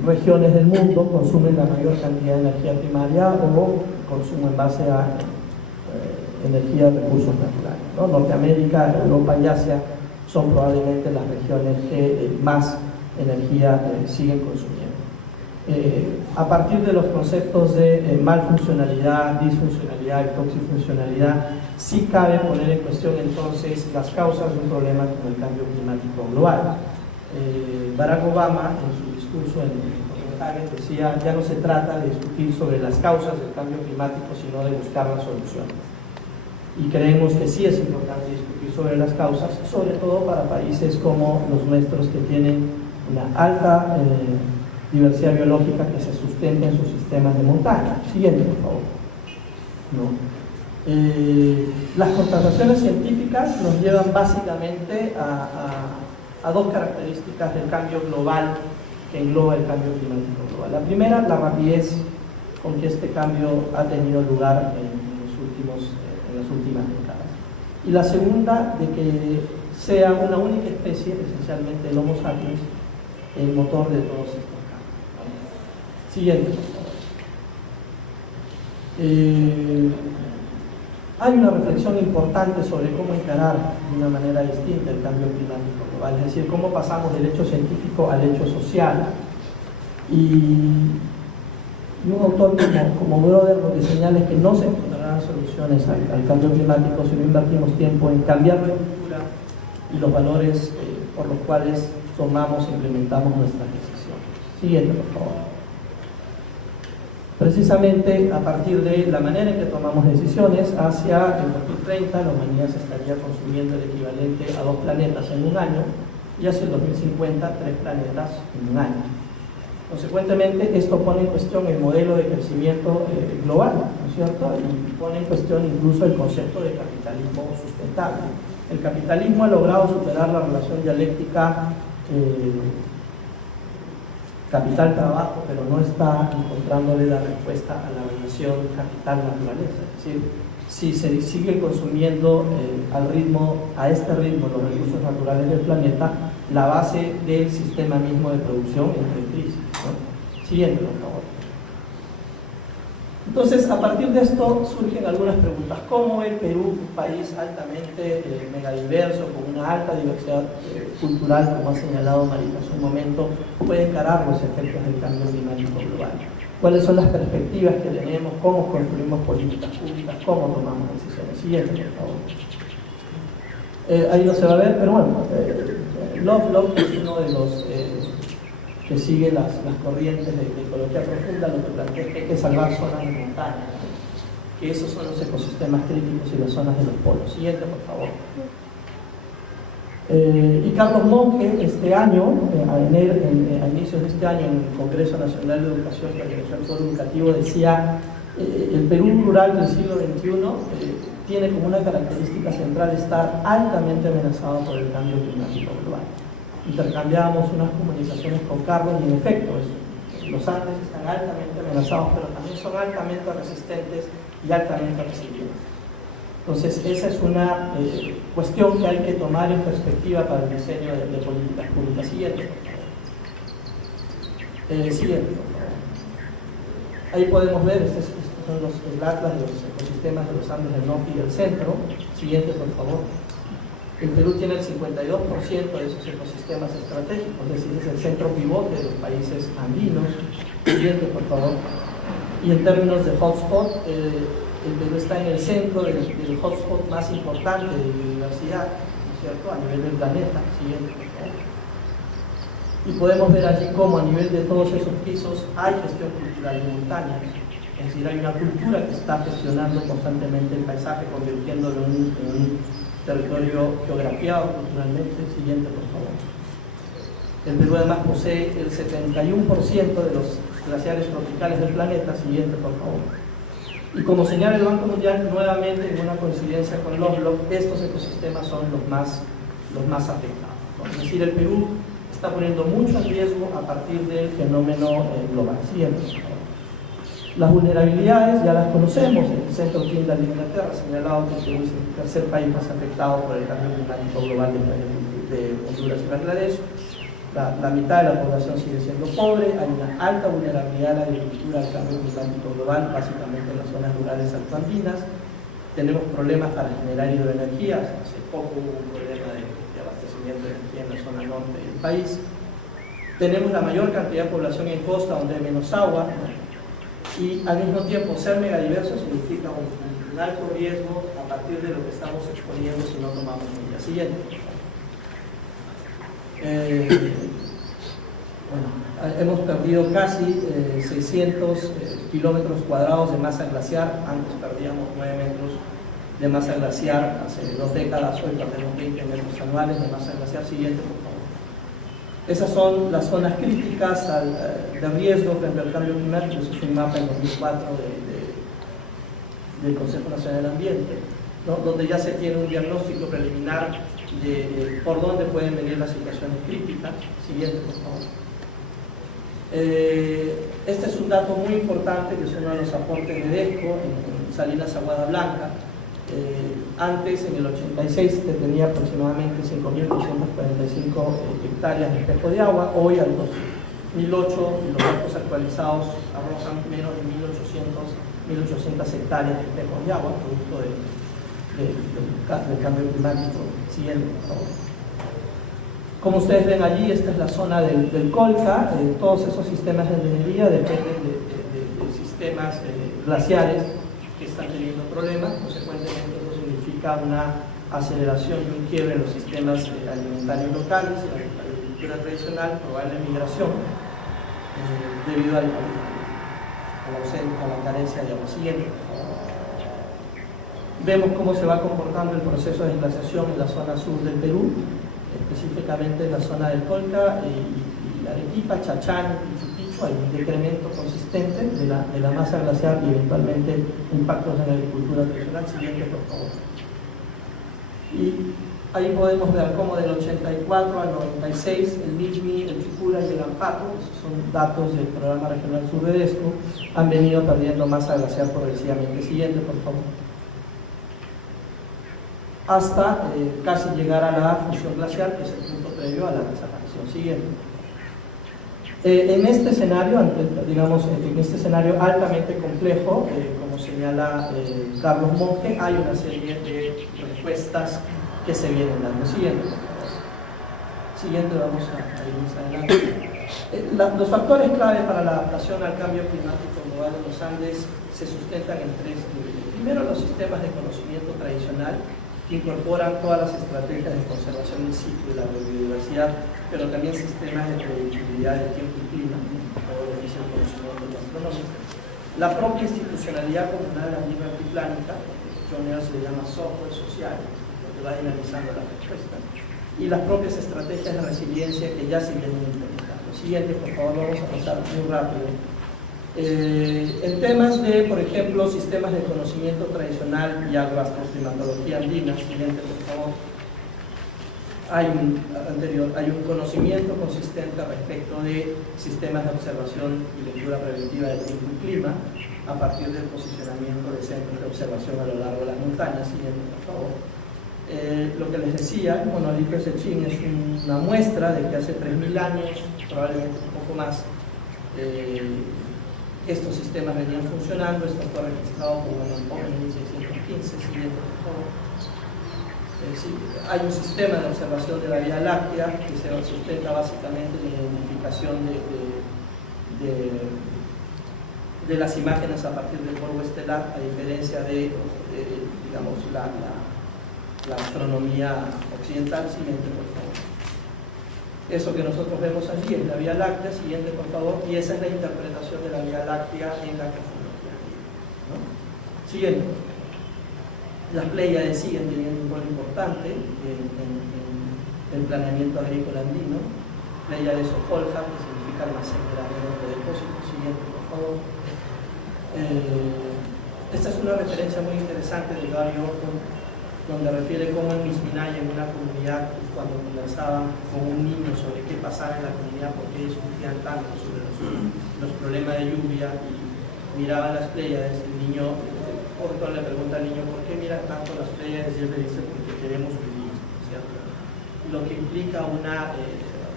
regiones del mundo consumen la mayor cantidad de energía primaria o consumo en base a energía de recursos naturales, ¿no? Norteamérica, Europa y Asia son probablemente las regiones que más energía siguen consumiendo. A partir de los conceptos de malfuncionalidad, disfuncionalidad y toxifuncionalidad, sí cabe poner en cuestión entonces las causas de un problema como el cambio climático global. Barack Obama, en su discurso en Copenhague, decía: ya no se trata de discutir sobre las causas del cambio climático, sino de buscar las soluciones. Y creemos que sí es importante discutir sobre las causas, sobre todo para países como los nuestros, que tienen una alta diversidad biológica que se sustenta en sus sistemas de montaña. Siguiente, por favor. ¿No? Las constataciones científicas nos llevan básicamente a dos características del cambio global que engloba el cambio climático global. La primera, la rapidez con que este cambio ha tenido lugar en las últimas décadas. Y la segunda, de que sea una única especie, esencialmente el Homo sapiens, el motor de todos estos cambios. Siguiente, por favor. Hay una reflexión importante sobre cómo encarar de una manera distinta el cambio climático global, es decir, cómo pasamos del hecho científico al hecho social. Y un autor como Broder lo que señala es que no se encontrarán soluciones al cambio climático si no invertimos tiempo en cambiar la cultura y los valores por los cuales tomamos e implementamos nuestras decisiones. Siguiente, por favor. Precisamente a partir de la manera en que tomamos decisiones, hacia el 2030 la humanidad se estaría consumiendo el equivalente a 2 planetas en un año, y hacia el 2050 3 planetas en un año. Consecuentemente, esto pone en cuestión el modelo de crecimiento global, ¿no es cierto? Y pone en cuestión incluso el concepto de capitalismo sustentable. El capitalismo ha logrado superar la relación dialéctica capital-trabajo, pero no está encontrándole la respuesta a la relación capital-naturaleza. Es decir, si se sigue consumiendo a este ritmo los recursos naturales del planeta, la base del sistema mismo de producción entra en crisis, ¿no? Siguiente, por favor. Entonces, a partir de esto surgen algunas preguntas. ¿Cómo el Perú, un país altamente megadiverso, con una alta diversidad cultural, como ha señalado Marita hace un momento, puede encarar los efectos del cambio climático global? ¿Cuáles son las perspectivas que tenemos? ¿Cómo construimos políticas públicas? ¿Cómo tomamos decisiones? Siguiente, por favor. Ahí no se va a ver, pero bueno, Lovelock es uno de los que sigue las corrientes de ecología profunda, lo que plantea es que hay que salvar zonas de montaña, ¿no? Que esos son los ecosistemas críticos y las zonas de los polos. Siguiente, por favor. Y Carlos Monge, este año, a inicios de este año, en el Congreso Nacional de Educación, que organizó el Foro Educativo, decía: el Perú rural del siglo XXI tiene como una característica central estar altamente amenazado por el cambio climático global. Intercambiábamos unas comunicaciones con Carlos y en efecto los Andes están altamente amenazados, pero también son altamente resistentes y altamente resilientes. Entonces esa es una cuestión que hay que tomar en perspectiva para el diseño de políticas públicas. Siguiente, por favor. Siguiente, por favor. Ahí podemos ver, estos son el atlas de los ecosistemas de los Andes del norte y del centro. Siguiente, por favor. El Perú tiene el 52% de esos ecosistemas estratégicos, es decir, es el centro pivote de los países andinos. Siguiente, por favor. Y en términos de hotspot, el Perú está en el centro del hotspot más importante de biodiversidad, ¿no es cierto?, a nivel del planeta. Siguiente, por favor. Y podemos ver allí cómo a nivel de todos esos pisos hay gestión cultural de montañas. Es decir, hay una cultura que está gestionando constantemente el paisaje, convirtiéndolo en un territorio geografiado culturalmente. Siguiente, por favor. El Perú además posee el 71% de los glaciares tropicales del planeta. Siguiente, por favor. Y como señala el Banco Mundial, nuevamente en una coincidencia con Lovelock, estos ecosistemas son los más afectados. Es decir, el Perú está poniendo mucho en riesgo a partir del fenómeno global. Siguiente, por favor. Las vulnerabilidades ya las conocemos. El Centro Tyndall de Inglaterra ha señalado que Perú es el tercer país más afectado por el cambio climático global de Honduras y Bangladesh. La mitad de la población sigue siendo pobre, hay una alta vulnerabilidad a la agricultura al cambio climático global, básicamente en las zonas rurales altoandinas. Tenemos problemas para generar hidroenergía, hace poco hubo un problema de abastecimiento de energía en la zona norte del país. Tenemos la mayor cantidad de población en costa, donde hay menos agua, ¿no? Y al mismo tiempo ser megadiverso significa un alto riesgo a partir de lo que estamos exponiendo si no tomamos medidas. Siguiente. Bueno, hemos perdido casi 600 kilómetros cuadrados de masa glaciar. Antes perdíamos 9 metros de masa glaciar, hace 2 décadas, hoy perdemos 20 metros anuales de masa glaciar. Siguiente, por favor. Esas son las zonas críticas de riesgo frente al cambio climático. Eso es un mapa en 2004 del Consejo Nacional del Ambiente, ¿no? Donde ya se tiene un diagnóstico preliminar de por dónde pueden venir las situaciones críticas. Siguiente, por favor. Este es un dato muy importante, que es uno de los aportes de DESCO en Salinas Aguada Blanca. Antes, en el 86, se tenía aproximadamente 5.245 hectáreas de espejo de agua. Hoy, al 2008, los datos actualizados arrojan menos de 1.800 hectáreas de espejo de agua, producto del cambio climático. Siguiente, por favor. Como ustedes ven allí, esta es la zona del Colca. Todos esos sistemas de minería dependen de sistemas glaciares que están teniendo problemas. Consecuentemente, eso significa una aceleración y un quiebre en los sistemas alimentarios locales, en la agricultura tradicional, probable migración, debido a la carencia de agua. Siguiente. Vemos cómo se va comportando el proceso de glaciación en la zona sur del Perú, específicamente en la zona del Colca y Arequipa, Chachán y Pichu Pichu. Hay un decremento consistente de la masa glaciar y eventualmente impactos en la agricultura tradicional. Siguiente, por favor. Y ahí podemos ver cómo del 84 al 96 el Mijmi, el Chucura y el Ampato, esos son datos del Programa Regional Sur de DESCO, han venido perdiendo masa glaciar progresivamente. Siguiente, por favor. Hasta casi llegar a la fusión glacial, que es el punto previo a la desaparición. Siguiente. En este escenario, en este escenario altamente complejo, como señala Carlos Monge, hay una serie de respuestas que se vienen dando. Siguiente. Siguiente, vamos a ir más adelante. Los factores clave para la adaptación al cambio climático global en los Andes se sustentan en 3 niveles. Primero, los sistemas de conocimiento tradicional, que incorporan todas las estrategias de conservación del sitio y la biodiversidad, pero también sistemas de predictibilidad del tiempo y clima, todo lo que es el conocimiento astronómico. La propia institucionalidad comunal altiplánica, John Earls le llama software social, lo que va dinamizando las respuestas, y las propias estrategias de resiliencia que ya se vienen implementando. Siguiente, por favor, vamos a pasar muy rápido. En temas de, por ejemplo, sistemas de conocimiento tradicional y agroastroclimatología andina, siguiente, por favor, hay un conocimiento consistente respecto de sistemas de observación y lectura preventiva del tiempo y clima a partir del posicionamiento de centros de observación a lo largo de las montañas. Siguiente, por favor. Lo que les decía, el monolito Sechin es una muestra de que hace 3.000 años, probablemente un poco más, estos sistemas venían funcionando. Esto fue registrado por Manopón en 1615. Siguiente, por favor. Sí, hay un sistema de observación de la Vía Láctea que se sustenta básicamente en la identificación de las imágenes a partir del polvo estelar, a diferencia de digamos, la astronomía occidental. Siguiente, por favor. Eso que nosotros vemos allí es la Vía Láctea. Siguiente, por favor. Y esa es la interpretación de la Vía Láctea en la cosmología, ¿no? Siguiente. Las Pléyades siguen teniendo un rol importante en el planeamiento agrícola andino. Pléyades o Folja, que significa almacenamiento de depósitos. Siguiente, por favor. Esta es una referencia muy interesante de Gary Orton, donde refiere cómo en Misminaya, en una comunidad, cuando conversaban con un niño sobre qué pasaba en la comunidad, por qué discutían tanto sobre los problemas de lluvia, y miraban las Pléyades, el niño, Orton le pregunta al niño, ¿por qué miran tanto las Pléyades? Y él le dice, porque queremos vivir, ¿cierto? Lo que implica una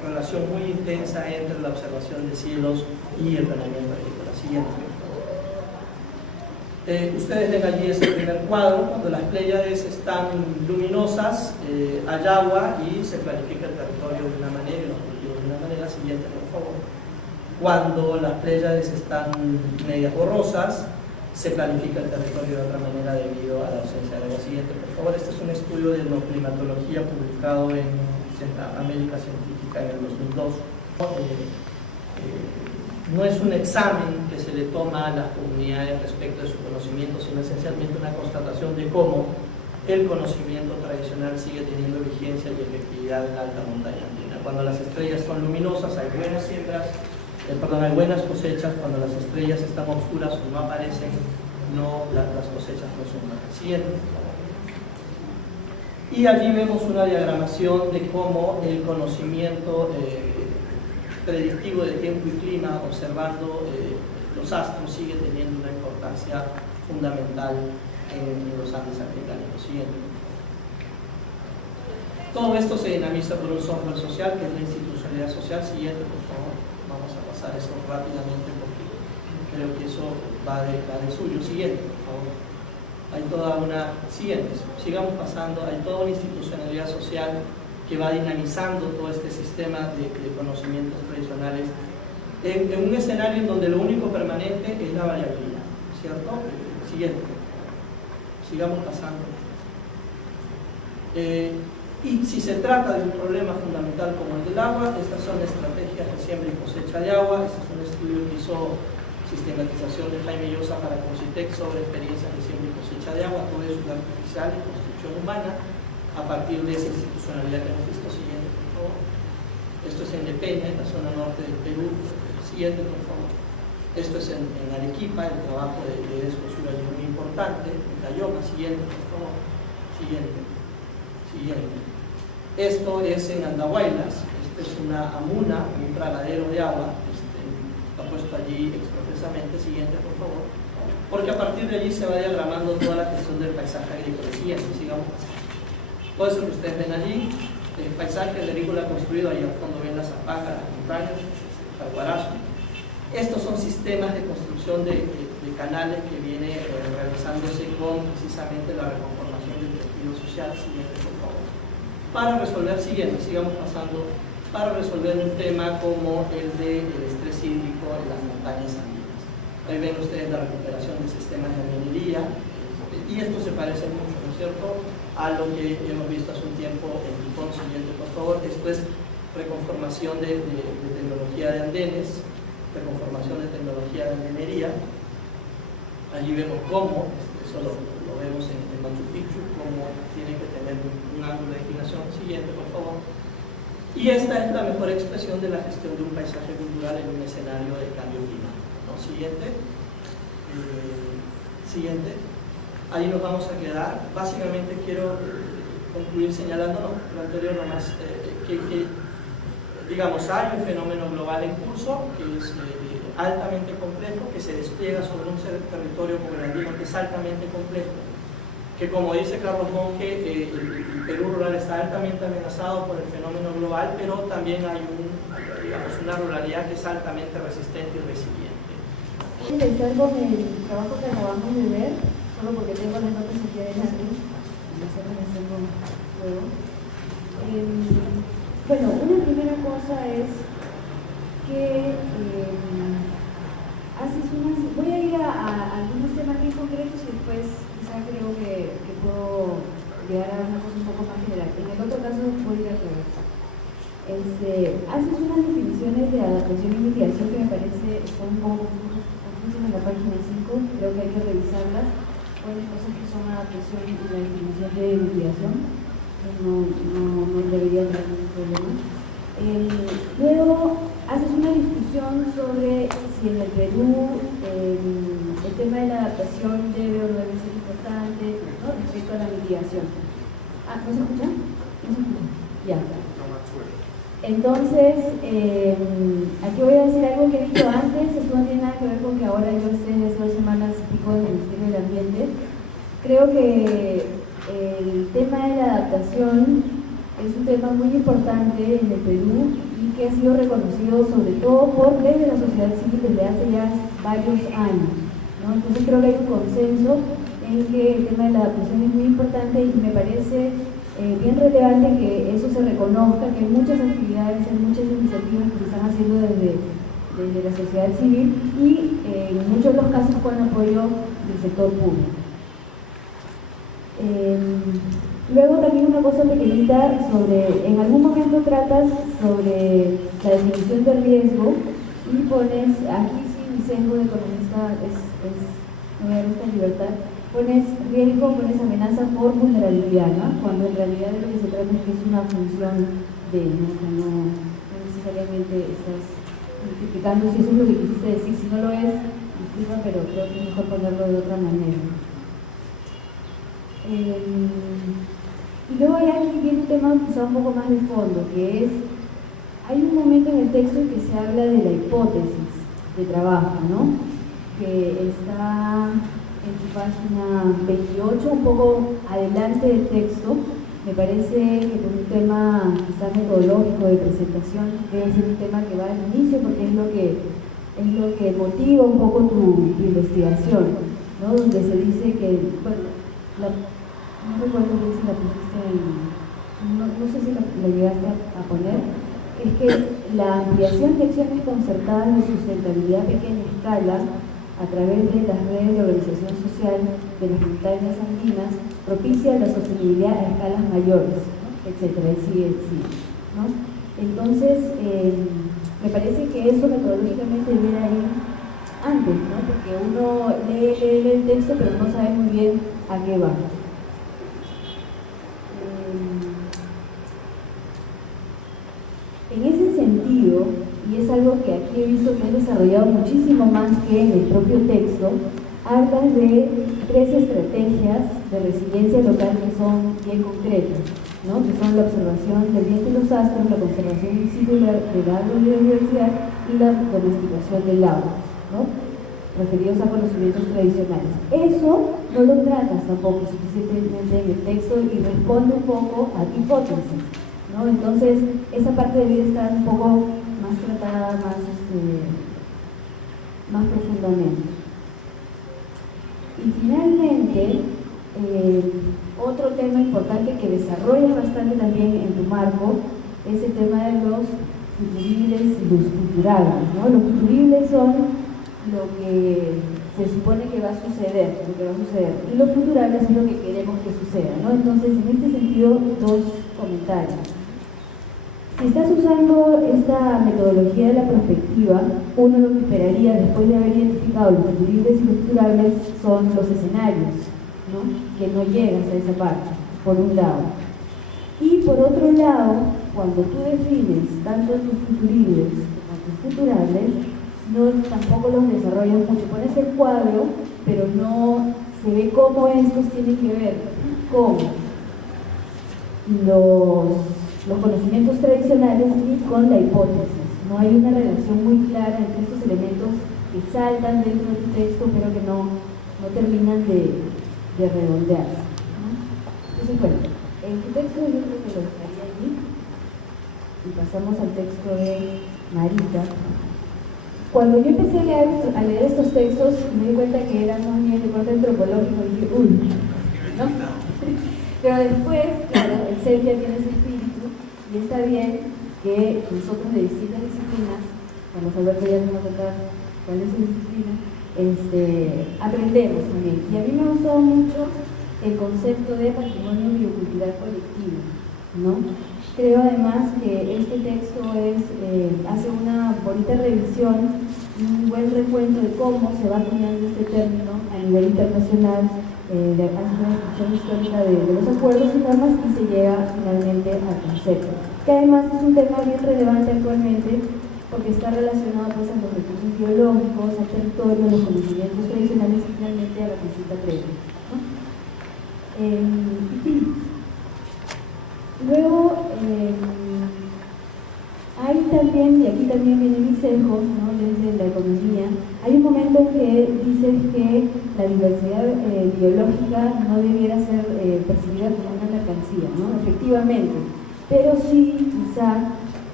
relación muy intensa entre la observación de cielos y el planeamiento agrícola. Siguiente. Ustedes ven allí ese primer cuadro, cuando las Pléyades están luminosas, hay agua y se planifica el territorio de una manera y los cultivos de una manera. Siguiente, por favor. Cuando las Pléyades están medias borrosas, se planifica el territorio de otra manera debido a la ausencia de agua. Siguiente, por favor. Este es un estudio de etnoclimatología publicado en América Científica en el 2002. No es un examen que se le toma a las comunidades respecto de su conocimiento, sino esencialmente una constatación de cómo el conocimiento tradicional sigue teniendo vigencia y efectividad en la alta montaña andina. Cuando las estrellas son luminosas hay buenas siembras, hay buenas cosechas. Cuando las estrellas están oscuras o no aparecen, las cosechas no son buenas. Siguiente. Y allí vemos una diagramación de cómo el conocimiento predictivo de tiempo y clima, observando los astros, sigue teniendo una importancia fundamental en los Andes africanos. Siguiente. Todo esto se dinamiza por un software social que es la institucionalidad social. Siguiente, por favor. Vamos a pasar eso rápidamente porque creo que eso va de suyo. Siguiente, por favor. Hay toda una... Siguiente, sigamos pasando. Hay toda una institucionalidad social que va dinamizando todo este sistema de conocimientos tradicionales en un escenario en donde lo único permanente es la variabilidad, ¿cierto? Siguiente. Sigamos pasando. Y si se trata de un problema fundamental como el del agua, estas son estrategias de siembra y cosecha de agua. Este es un estudio que hizo sistematización de Jaime Llosa para Concitec sobre experiencias de siembra y cosecha de agua, todo eso es artificial y construcción humana, a partir de esa institucionalidad que hemos visto. Siguiente, por favor. Esto es en Lepeña, en la zona norte del Perú. Siguiente, por favor. Esto es en Arequipa, el trabajo de descosura es muy importante, en Cayoma. Siguiente, por favor. Siguiente. Siguiente. Esto es en Andahuaylas. Este es una amuna, un tragadero de agua. Está puesto allí exprofesamente. Siguiente, por favor. Porque a partir de allí se va diagramando toda la cuestión del paisaje agrícola. Siguiente, sigamos pasando. Todo eso que ustedes ven allí, el paisaje agrícola construido, ahí al fondo ven las zapagas, las montañas, el guarazo. Estos son sistemas de construcción de canales que viene realizándose con precisamente la reconformación del tejido social. Siguiente, por favor. Para resolver, siguiente, sigamos pasando, para resolver un tema como el del estrés hídrico en las montañas andinas. Ahí ven ustedes la recuperación de sistemas de minería, y esto se parece mucho, ¿no es cierto?, a lo que hemos visto hace un tiempo en Yukon. Siguiente, por favor. Esto es reconformación de tecnología de andenes, reconformación de tecnología de andenería. Allí vemos cómo, eso lo vemos en Machu Picchu, cómo tiene que tener un ángulo de inclinación. Siguiente, por favor. Y esta es la mejor expresión de la gestión de un paisaje cultural en un escenario de cambio climático, ¿no? Siguiente. Siguiente. Ahí nos vamos a quedar. Básicamente quiero concluir señalando lo anterior nomás, que digamos, hay un fenómeno global en curso que es altamente complejo, que se despliega sobre un territorio como el andino, que es altamente complejo, que como dice Carlos Monge, el Perú rural está altamente amenazado por el fenómeno global, pero también hay una ruralidad que es altamente resistente y resiliente. Empezar con el trabajo que acabamos de ver, solo porque tengo las notas aquí adelante, luego. Bueno, una primera cosa es que voy a ir a algunos temas bien concretos y después quizá creo que puedo llegar a una cosa un poco más general. En el otro caso voy a ir a revés. Haces unas definiciones de adaptación y mitigación que me parece son un poco confusas en la página 5, creo que hay que revisarlas. Hay cosas que son adaptación y la definición de mitigación, no debería tener ningún problema. Luego haces una discusión sobre si en el Perú el tema de la adaptación debe o no debe ser importante, ¿no?, respecto a la mitigación. ¿No se escucha? ¿No se escucha? Ya. Entonces, aquí voy a decir algo que he dicho antes. Esto no tiene nada que ver con que ahora yo esté desde 2 semanas y pico en el Ministerio del Ambiente. Creo que el tema de la adaptación es un tema muy importante en el Perú y que ha sido reconocido sobre todo por desde la sociedad civil desde hace ya varios años, ¿no? Entonces creo que hay un consenso en que el tema de la adaptación es muy importante y me parece bien relevante que eso se reconozca, que hay muchas actividades, hay muchas iniciativas que se están haciendo desde la sociedad civil y en muchos de los casos con apoyo del sector público. Luego también una cosa pequeñita sobre, en algún momento tratas sobre la definición de riesgo y pones, aquí sí mi sesgo de economista me da esta libertad, pones riesgo, pones amenaza por vulnerabilidad, ¿no? Cuando en realidad de lo que se trata es que es una función de, ¿no? O sea, no necesariamente estás multiplicando si eso es lo que quisiste decir, si no lo es, disculpa, pero creo que es mejor ponerlo de otra manera. Y luego hay aquí viene un tema quizá un poco más de fondo, que es, hay un momento en el texto en que se habla de la hipótesis de trabajo, ¿no? Que está en su página 28, un poco adelante del texto. Me parece que por un tema quizá metodológico de presentación debe ser un tema que va al inicio porque es lo que motiva un poco tu investigación, ¿no? Donde se dice que, bueno, no recuerdo bien si la pusiste no sé si la llegaste a poner, es que la ampliación de acciones concertadas de sustentabilidad a pequeña escala a través de las redes de organización social de las montañas andinas propicia la sostenibilidad a escalas mayores, ¿no? Etcétera, y sigue, ¿no? Entonces, me parece que eso metodológicamente viene ahí antes, ¿no? Porque uno lee el texto pero no sabe muy bien a qué va. En ese sentido, y es algo que aquí he visto que han desarrollado muchísimo más que en el propio texto, hablan de 3 estrategias de resiliencia local que son bien concretas, ¿no? Que son la observación del viento y los astros, la conservación in situ de la biodiversidad y la domesticación del agua, ¿no? Referidos a conocimientos tradicionales. Eso no lo tratas tampoco suficientemente en el texto y responde un poco a tu hipótesis, ¿no? Entonces, esa parte debe estar un poco más tratada, más profundamente. Y finalmente, otro tema importante que desarrollas bastante también en tu marco es el tema de los futuribles y los futurables, ¿no? Los futuribles son lo que se supone que va a suceder, y los futurables es lo que queremos que suceda, ¿no? Entonces, en este sentido, 2 comentarios. Si estás usando esta metodología de la perspectiva, uno lo que esperaría después de haber identificado los futuribles y los futurables son los escenarios, ¿no? Que no llegas a esa parte, por un lado. Y por otro lado, cuando tú defines tanto tus futuribles como tus futurables, tampoco los desarrollas mucho. Pones el cuadro, pero no se ve cómo estos tienen que ver con los conocimientos tradicionales y con la hipótesis. No hay una relación muy clara entre estos elementos que saltan dentro de tu texto, pero que no terminan de redondearse, ¿no? Entonces, bueno, en tu texto yo creo que lo dejaría allí y pasamos al texto de Marita. Cuando yo empecé a leer estos textos, me di cuenta que eran más bien de corte antropológico y dije, uy, ¿no? Pero después, claro, el sepia tiene ese espíritu y está bien que nosotros de distintas disciplinas, cuando Alberto ya nos va a contar cuál es su disciplina, aprendemos también. Y a mí me gustó mucho el concepto de patrimonio biocultural colectivo, ¿no? Creo además que este texto hace una bonita revisión, un buen recuento de cómo se va acuñando este término a nivel internacional, hace una descripción histórica de los acuerdos y normas y se llega finalmente al concepto, que además es un tema bien relevante actualmente porque está relacionado pues, a los recursos biológicos, al territorio, a los conocimientos tradicionales y finalmente a la consulta previa, ¿no? Luego, hay también, y aquí también viene mi sesgo, ¿no? Desde la economía, hay un momento en que dices que la diversidad biológica no debiera ser percibida como una mercancía, ¿no? Efectivamente, pero sí quizá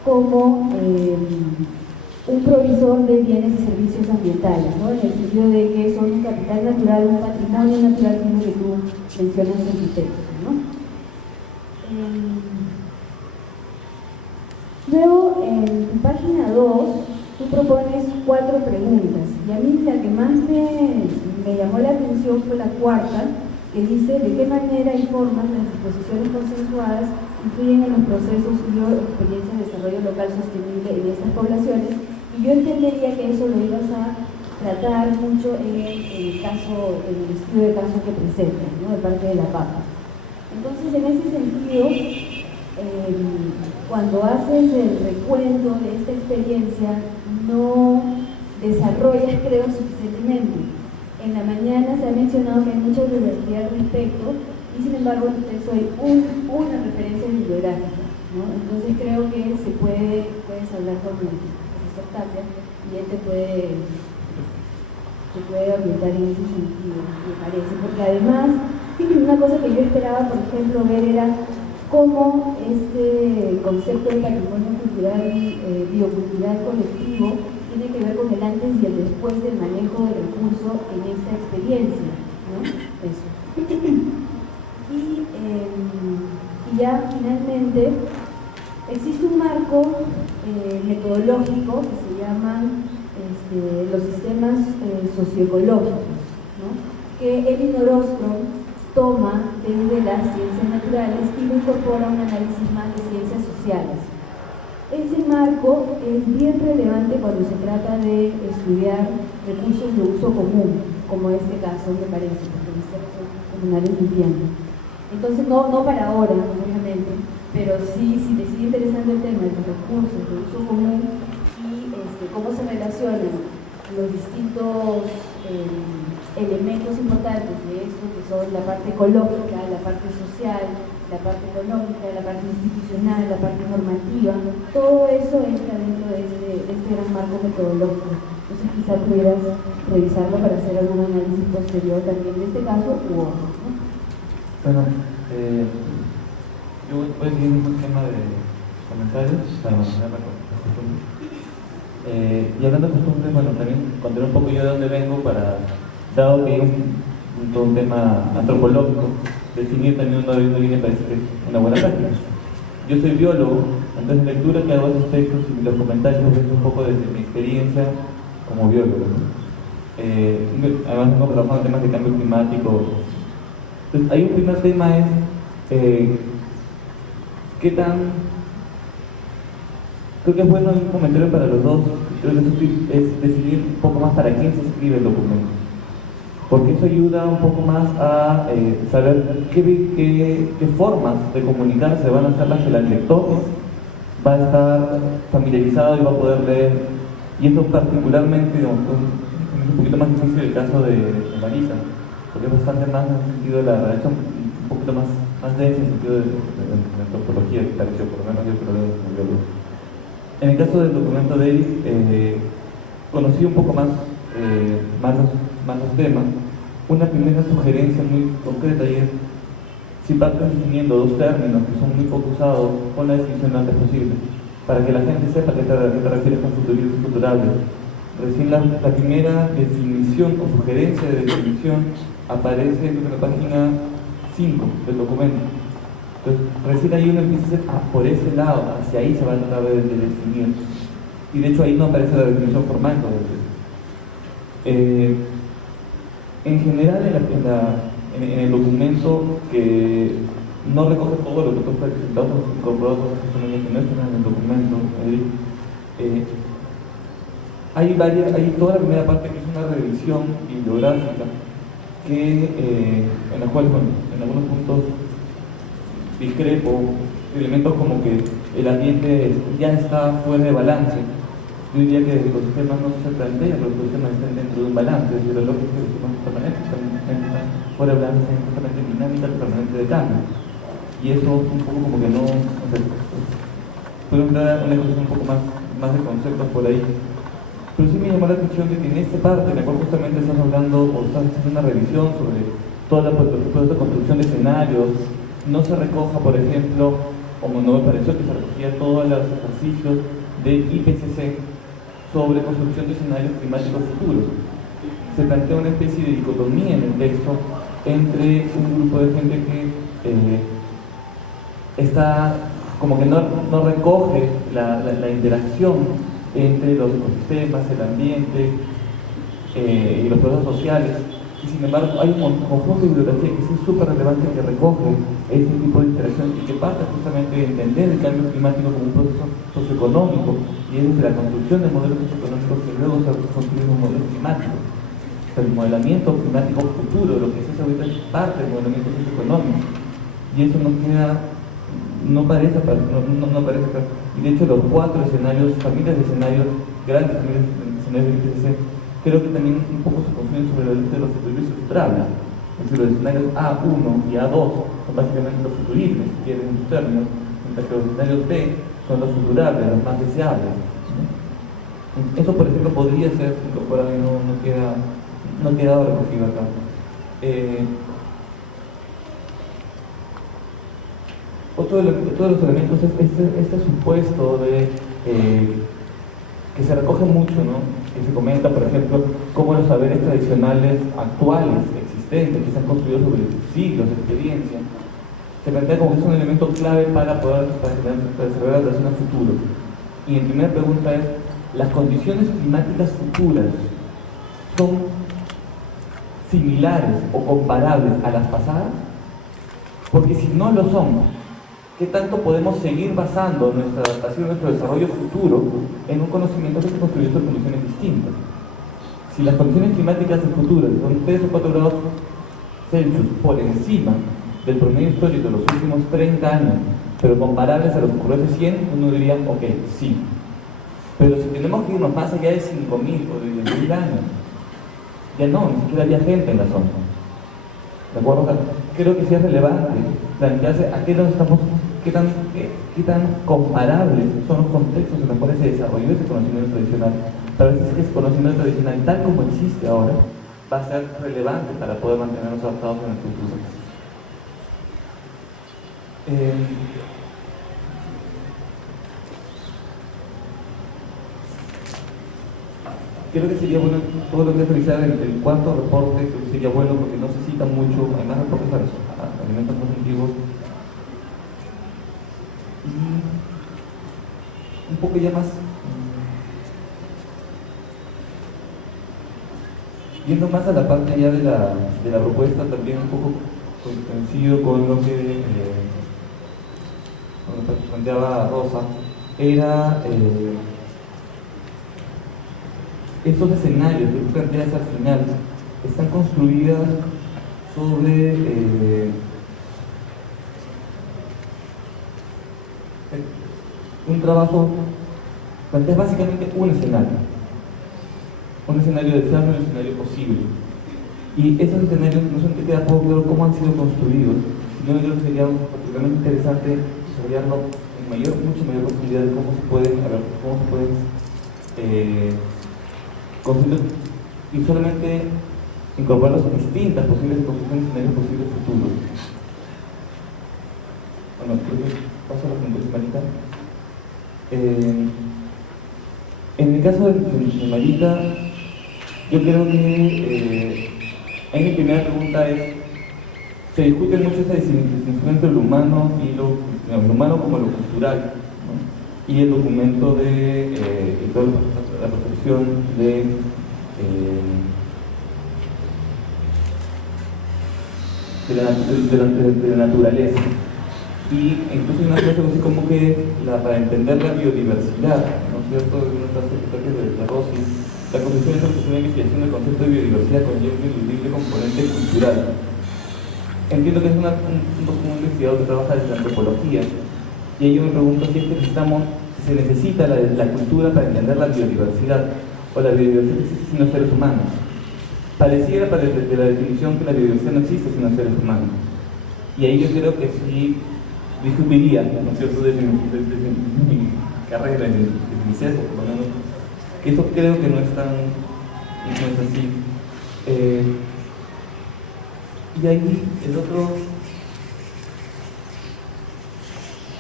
como un provisor de bienes y servicios ambientales, ¿no? En el sentido de que son un capital natural, un patrimonio natural, como que tú mencionas en tu texto, ¿no? Luego, en tu página 2, tú propones 4 preguntas, y a mí la que más me llamó la atención fue la cuarta, que dice de qué manera y formas las disposiciones consensuadas influyen en los procesos y o experiencias de desarrollo local sostenible en estas poblaciones, y yo entendería que eso lo ibas a tratar mucho en el estudio de caso que presentas, ¿no? De parte de la PAPA. Entonces, en ese sentido, cuando haces el recuento de esta experiencia, no desarrollas, creo, suficientemente. En la mañana se ha mencionado que hay mucha bibliografía al respecto, y sin embargo en tu texto hay una referencia bibliográfica, ¿no? Entonces creo que puedes hablar con el profesor Tapia y él te puede orientar en ese sentido, me parece, porque además una cosa que yo esperaba, por ejemplo, ver era cómo este concepto de patrimonio cultural, biocultural colectivo tiene que ver con el antes y el después del manejo del recurso en esta experiencia, ¿no? Eso. Y ya finalmente existe un marco metodológico que se llama los sistemas socioecológicos, ¿no? Que Elinor Ostrom toma desde las ciencias naturales y lo incorpora a un análisis más de ciencias sociales. Ese marco es bien relevante cuando se trata de estudiar recursos de uso común, como este caso me parece, porque en este caso comunales vivienda. Entonces, no para ahora, obviamente, pero sí te sigue interesando el tema de los recursos de uso común y cómo se relacionan los distintos elementos importantes de esto, que son la parte ecológica, la parte social, la parte económica, la parte institucional, la parte normativa, todo eso entra dentro de este gran marco metodológico. Entonces quizá pudieras revisarlo para hacer algún análisis posterior también de este caso u otro, ¿no? Bueno, yo voy a seguir un tema de comentarios para mantener la costumbre. Y hablando de costumbre, bueno, también contaré un poco yo de dónde vengo para, dado que hay todo un tema antropológico, definir también una línea me parece que es una buena práctica. Yo soy biólogo, entonces en lectura que hago esos textos y los comentarios ven un poco desde mi experiencia como biólogo, ¿no? Además vengo trabajando en temas de cambio climático. Entonces, hay un primer tema es qué tan... Creo que es bueno un comentario para los dos, creo que es decidir un poco más para quién se escribe el documento, porque eso ayuda un poco más a saber qué formas de comunicarse van a ser las que el lector va a estar familiarizado y va a poder leer, y esto particularmente, digamos, es un poquito más difícil el caso de Marisa, porque es bastante más en el sentido de la redacción, un poquito más densa en el sentido de la antropología, que pareció, por lo menos yo creo que como biólogo. En el caso del documento de Eric, conocí un poco más los temas. Una primera sugerencia muy concreta y es, si partes definiendo dos términos que son muy poco usados, pon la definición lo antes posible, para que la gente sepa a qué te refieres con futurismo y futurable. Recién la primera definición o sugerencia de definición aparece en la página 5 del documento. Entonces, recién ahí uno empieza a decir, por ese lado, hacia ahí se va a tratar de definir. Y de hecho ahí no aparece la definición formal. En general, en el documento, que no recoge todo lo que tú has presentado, incorporado cosas que no están en el documento, hay toda la primera parte que es una revisión bibliográfica, en la cual, bueno, en algunos puntos discrepo, elementos como que el ambiente ya está fuera de balance. Yo diría que los sistemas no se plantean, pero los sistemas están dentro de un balance, es decir, los lógicos de los sistemas permanentes están fuera de balance, están justamente en dinámica permanente de cambio. Y eso un poco como que no sé, puedo dar una exposición un poco más de conceptos por ahí. Pero sí me llamó la atención de que en esta parte, en la cual justamente estás hablando o estás haciendo una revisión sobre toda la construcción de escenarios, no se recoja, por ejemplo, como no me pareció que se recogía todos los ejercicios del IPCC sobre construcción de escenarios climáticos futuros. Se plantea una especie de dicotomía en el texto entre un grupo de gente que está como que no recoge la interacción entre los ecosistemas, el ambiente y los procesos sociales, y sin embargo hay un conjunto de bibliografía que es súper relevante, que recoge este tipo de interacción y que parte justamente de entender el cambio climático como un proceso socioeconómico, y es desde la construcción de modelos socioeconómicos que luego se construyen un modelo climático. O sea, el modelamiento climático futuro, lo que se hace ahorita es parte del modelamiento socioeconómico, y eso no parece acá. Y de hecho los 4 escenarios, familias de escenarios, grandes familias de escenarios del IPCC, creo que también un poco se construyen sobre la lista de los futuribles estables. Es decir, los escenarios A1 y A2 son básicamente los futuribles, si quieren en sus términos, mientras que los escenarios B son los futurables, los más deseables. Eso, por ejemplo, podría ser incorporado y no queda recogido acá. Otro de los elementos es este supuesto de que se recoge mucho, ¿no? Que se comenta, por ejemplo, cómo los saberes tradicionales actuales, existentes, que se han construido sobre siglos de experiencia, se plantea como que es un elemento clave para desarrollar la relación al futuro. Y mi primera pregunta es, ¿las condiciones climáticas futuras son similares o comparables a las pasadas? Porque si no lo son, ¿qué tanto podemos seguir basando nuestra adaptación, nuestro desarrollo futuro en un conocimiento que se construyó en condiciones distintas? Si las condiciones climáticas del futuro son 3 o 4 grados Celsius por encima del promedio histórico de los últimos 30 años, pero comparables a lo que ocurrió hace 100, uno diría, ok, sí. Pero si tenemos que irnos más allá de 5.000 o de 10.000 años, ya no, ni siquiera había gente en la zona. ¿De acuerdo? Creo que sí es relevante plantearse a qué tan comparables son los contextos en los cuales se desarrolló ese conocimiento tradicional, para ver si ese conocimiento tradicional, tal como existe ahora, va a ser relevante para poder mantenernos adaptados en el futuro. Creo que sería bueno todo lo que es revisar el cuarto reporte, creo que sería bueno porque no se cita mucho, hay más reportes a alimentos más antiguos. Y un poco ya más, yendo más a la parte ya de la propuesta, también un poco coincido con lo que planteaba Rosa, era estos escenarios que tú planteas al final están construidas sobre un trabajo, planteas básicamente un escenario deseable, un escenario posible, y esos escenarios no son que queda poco claro cómo han sido construidos, sino que creo que sería particularmente interesante desarrollarlo en mucho mayor profundidad de cómo se pueden construir y solamente incorporar las distintas posibles construcciones de escenarios posibles futuros. Bueno, creo que paso a la pregunta, Marita. En el caso de Marita, yo creo que ahí mi primera pregunta es, se discute mucho esta distinción entre lo humano y lo humano como lo cultural, ¿no? Y el documento de la protección de la naturaleza. Y incluso hay una frase así como que para entender la biodiversidad, ¿no es cierto? Una frase de Rossi, la Concepción de la investigación del concepto de biodiversidad conlleva un ineludible componente cultural. Entiendo que es un investigador que trabaja desde la antropología, y ahí yo me pregunto si es que se necesita la cultura para entender la biodiversidad, o la biodiversidad existe sin los seres humanos. Pareciera desde la definición que la biodiversidad no existe sin los seres humanos. Y ahí yo creo que sí discutiría, ¿no es cierto?, desde mi carrera, desde mi sesgo, por lo menos, que eso creo que no es así. Y ahí el otro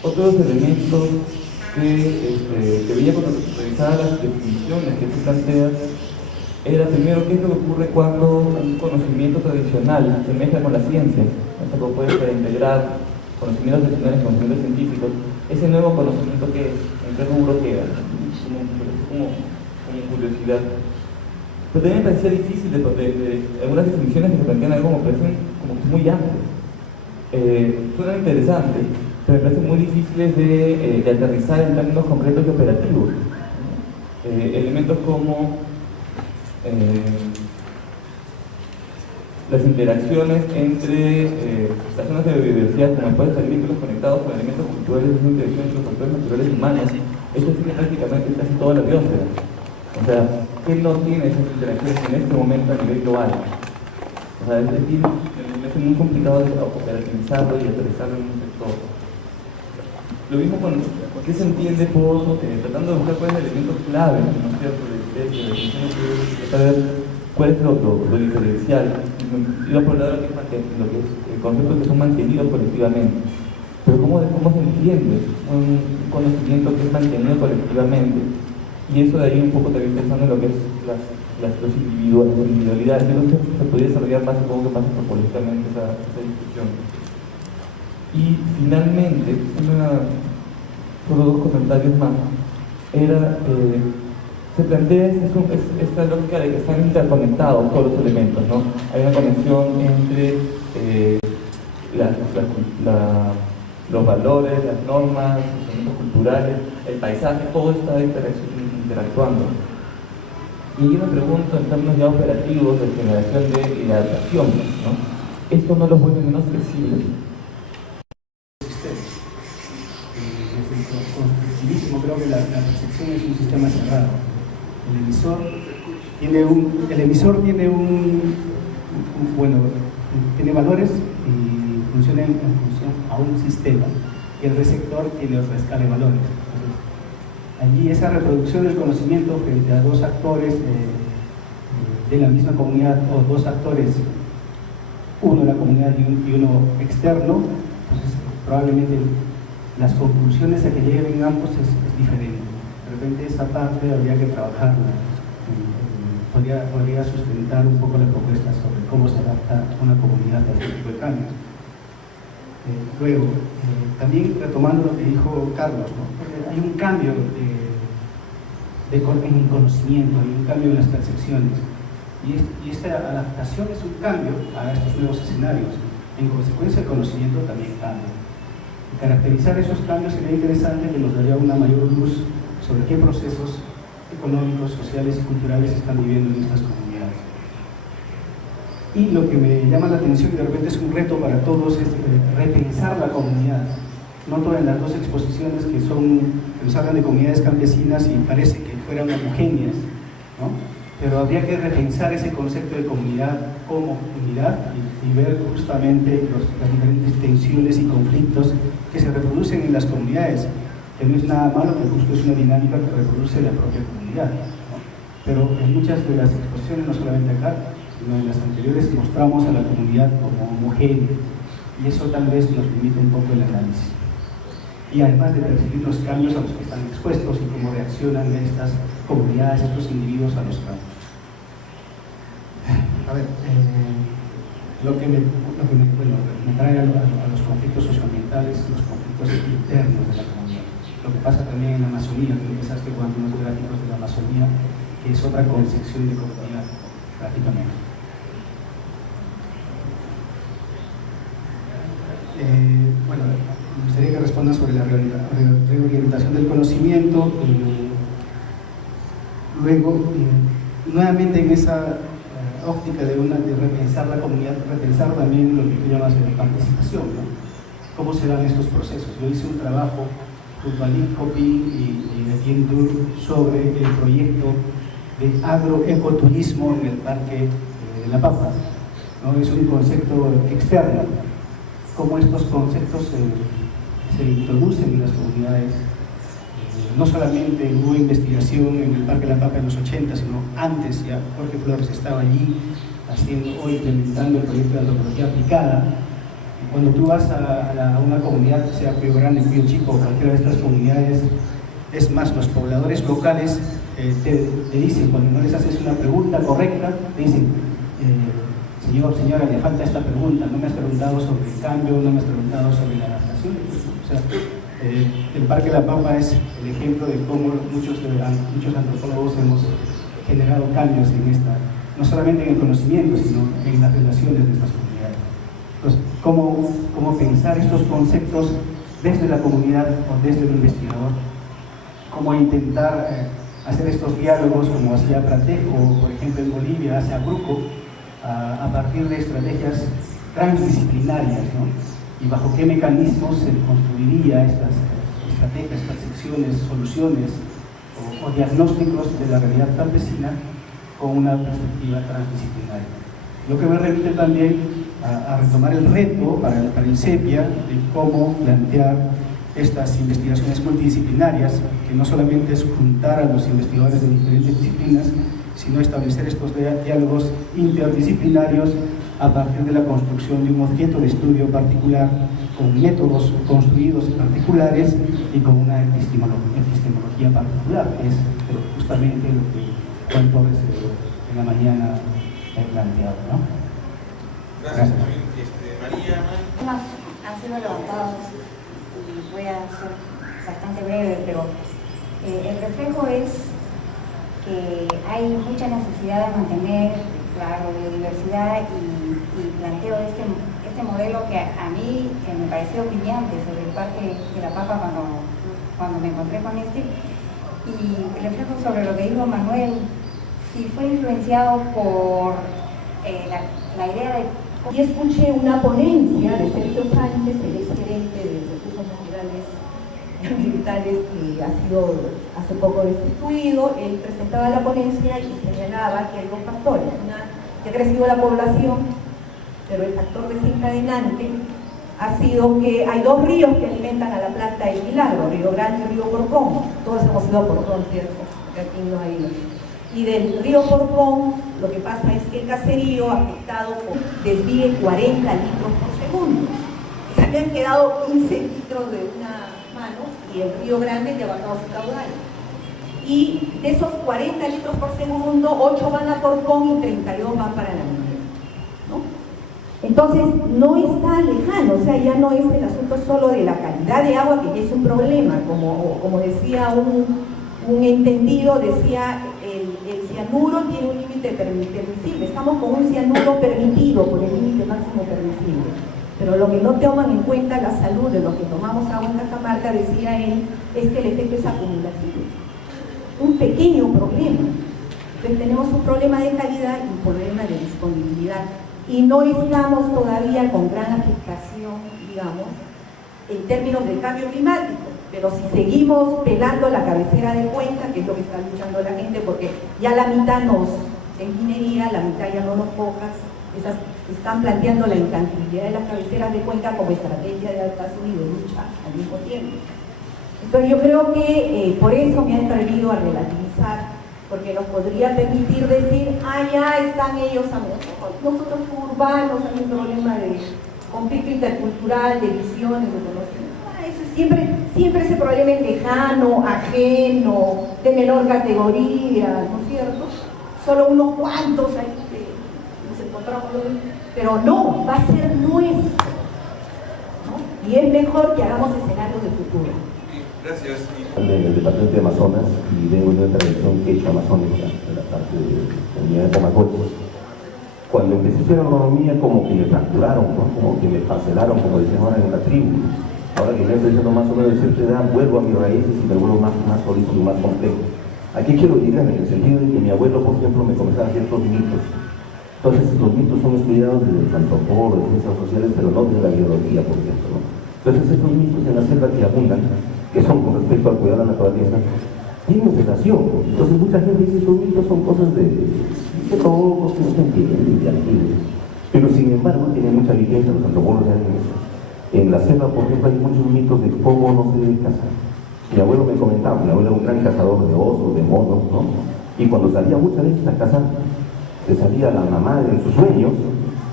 Otro de los elementos que veía cuando revisaba las definiciones que se plantean era primero qué es lo que ocurre cuando un conocimiento tradicional se mezcla con la ciencia. O sea, cómo puede integrar conocimientos tradicionales con conocimientos científicos. Ese nuevo conocimiento que en qué rubro queda, como curiosidad. Pero también me parecía difícil de algunas definiciones que se plantean algo como parecen como muy amplias. Suenan interesantes, pero me parecen muy difíciles de aterrizar en términos concretos y operativos. Elementos como las interacciones entre las zonas de biodiversidad, como pueden ser vínculos conectados con elementos culturales de interacción entre los factores naturales y humanos. Esto tiene prácticamente casi toda la biosfera. O sea, ¿qué no tiene esas interacciones en este momento a nivel global? O sea, es muy complicado de operativizarlo y aterrizarlo en un sector. Lo mismo con qué se entiende por tratando de buscar cuál es el elemento clave, ¿no es cierto?, de saber cuál es lo diferencial. Iba por el lado de lo que es conceptos que son mantenidos colectivamente. Pero ¿cómo se entiende un conocimiento que es mantenido colectivamente? Y eso de ahí un poco también pensando en lo que es las individualidades. Yo no sé si se podría desarrollar más, supongo que más antropológicamente esa discusión. Y finalmente, solo dos comentarios más. Se plantea esta lógica de que están interconectados todos los elementos, ¿no? Hay una conexión entre los valores, las normas, los elementos culturales, el paisaje, todo está interactuando. Y yo me pregunto en términos ya operativos de generación y de adaptación, ¿no? Esto no los vuelve menos flexibles. Desde el constructivismo creo que la percepción es un sistema cerrado. El emisor tiene valores y funciona en función a un sistema, y el receptor tiene otra escala de valores. Entonces, allí esa reproducción del conocimiento frente a dos actores de la misma comunidad, o dos actores, uno de la comunidad y uno externo, entonces probablemente las conclusiones a que lleguen ambos es diferente. De repente esa parte habría que trabajarla. Podría sustentar un poco la propuesta sobre cómo se adapta una comunidad a este tipo de cambios. Luego, también retomando lo que dijo Carlos, ¿no? Hay un cambio en el conocimiento, hay un cambio en las percepciones, y esta adaptación es un cambio a estos nuevos escenarios. En consecuencia, el conocimiento también cambia. Caracterizar esos cambios sería interesante, que nos daría una mayor luz sobre qué procesos económicos, sociales y culturales están viviendo en estas comunidades. Y lo que me llama la atención, y de repente es un reto para todos, es repensar la comunidad. Noto en las dos exposiciones que nos hablan de comunidades campesinas y parece que fueran homogéneas, ¿no? Pero habría que repensar ese concepto de comunidad como unidad y ver justamente las diferentes tensiones y conflictos que se reproducen en las comunidades, que no es nada malo, que justo es una dinámica que reproduce la propia comunidad, ¿no? Pero en muchas de las exposiciones, no solamente acá, sino en las anteriores, mostramos a la comunidad como homogénea, y eso tal vez nos limita un poco el análisis. Y además de percibir los cambios a los que están expuestos y cómo reaccionan estas comunidades, estos individuos a los cambios. A ver, lo que me trae a los conflictos socioambientales, los conflictos internos de la comunidad. Lo que pasa también en la Amazonía, que empezaste jugando unos gráficos de la Amazonía, que es otra concepción de comunidad, prácticamente. Me gustaría que respondan sobre la reorientación del conocimiento. Luego, nuevamente en esa óptica de repensar la comunidad, repensar también lo que tú llamas de participación, ¿no? ¿Cómo se dan estos procesos? Yo hice un trabajo junto a Lynn Copin y Etienne Dur sobre el proyecto de agroecoturismo en el Parque de La Pampa, ¿no? Es un concepto externo. Cómo estos conceptos se introducen en las comunidades. No solamente hubo investigación en el Parque de La Pampa en los 80, sino antes ya Jorge Flores estaba allí haciendo o implementando el proyecto de antropología aplicada, Cuando tú vas a una comunidad, sea Cuyo Grande, Cuyo Chico, cualquiera de estas comunidades, es más, los pobladores locales te dicen, cuando no les haces una pregunta correcta, te dicen, señora, le falta esta pregunta, no me has preguntado sobre el cambio, no me has preguntado sobre la adaptación. O sea, el Parque La Pampa es el ejemplo de cómo muchos antropólogos hemos generado cambios en esta, no solamente en el conocimiento, sino en las relaciones de estas comunidades. Entonces, ¿cómo pensar estos conceptos desde la comunidad o desde el investigador? ¿Cómo intentar hacer estos diálogos como hacía Pratec o, por ejemplo, en Bolivia hace Acruco, a partir de estrategias transdisciplinarias, ¿no? Y bajo qué mecanismos se construiría estas estrategias, percepciones, soluciones o diagnósticos de la realidad campesina con una perspectiva transdisciplinaria. Lo que me remite también a retomar el reto para el CEPIA de cómo plantear estas investigaciones multidisciplinarias, que no solamente es juntar a los investigadores de diferentes disciplinas, sino establecer estos diálogos interdisciplinarios a partir de la construcción de un objeto de estudio particular, con métodos construidos particulares y con una epistemología particular, que es justamente lo que Juan Torres en la mañana he planteado, ¿no? Gracias. María. Temas han sido levantados y voy a ser bastante breve, pero el reflejo es que hay mucha necesidad de mantener la biodiversidad y planteo este modelo que a mí me pareció brillante sobre el Parque de La Pampa cuando me encontré con este, y el reflejo sobre lo que dijo Manuel, si fue influenciado por la idea de... Y escuché una ponencia de Sergio Sánchez, el exgerente de Recursos Naturales Militares, que ha sido hace poco destituido. Él presentaba la ponencia y señalaba que hay dos factores. Que ha crecido la población, pero el factor desencadenante ha sido que hay dos ríos que alimentan a la planta del Milagro, Río Grande y Río Porcón. Todos hemos ido a Porcón, ¿cierto? Porque aquí no hay... Y del río Porcón, lo que pasa es que el caserío afectado desvíe 40 litros por segundo. O sea, me han quedado 15 litros de una mano y el río Grande ya ha bajado su caudal. Y de esos 40 litros por segundo, 8 van a Porcón y 32 van para la minera, ¿no? Entonces, no está lejano, o sea, ya no es el asunto solo de la calidad de agua, que ya es un problema, como decía un entendido, decía, el cianuro tiene un límite permisible, estamos con un cianuro permitido por el límite máximo permisible, pero lo que no toman en cuenta la salud de los que tomamos agua en Cajamarca, decía él, es que el efecto es acumulativo, un pequeño problema. Entonces tenemos un problema de calidad y un problema de disponibilidad, y no estamos todavía con gran afectación, digamos, en términos del cambio climático. Pero si seguimos pelando la cabecera de cuenca, que es lo que está luchando la gente, porque ya la mitad en minería, la mitad ya no nos pocas, esas están planteando la intangibilidad de las cabeceras de cuenca como estrategia de adaptación y de lucha al mismo tiempo. Entonces yo creo que por eso me he atrevido a relativizar, porque nos podría permitir decir, ya están ellos, nosotros como urbanos hay un problema de conflicto intercultural, de visiones, de conocimiento. Siempre ese problema es lejano, ajeno, de menor categoría, ¿no es cierto? Solo unos cuantos ahí que nos encontramos, pero no, va a ser nuestro, ¿no? Y es mejor que hagamos escenarios de futuro. Gracias. Del departamento de Amazonas y de una intervención que he hecho amazónica en la parte de la unidad de Comacoche. Cuando empecé a hacer agronomía, como que me fracturaron, ¿no? Como que me parcelaron, como decían ahora en la tribu. Ahora que ya estoy diciendo más o menos de cierta edad, vuelvo a mis raíces y me vuelvo más holístico, más complejo. Aquí quiero llegar en el sentido de que mi abuelo, por ejemplo, me comenzaba a ciertos mitos. Entonces, los mitos son estudiados desde los antropólogos, de ciencias sociales, pero no desde la biología, por ejemplo, ¿no? Entonces, estos mitos en la selva que abundan, que son con respecto al cuidado de la naturaleza, tienen relación. Entonces, mucha gente dice que estos mitos son cosas de locos, que no se entienden, de antiguos. Pero, sin embargo, tienen mucha vigencia, los antropólogos ya en eso. En la selva, por ejemplo, hay muchos mitos de cómo no se debe cazar. Mi abuelo me comentaba, mi abuelo era un gran cazador de osos, de monos, ¿no? Y cuando salía muchas veces a cazar, se salía la mamá en sus sueños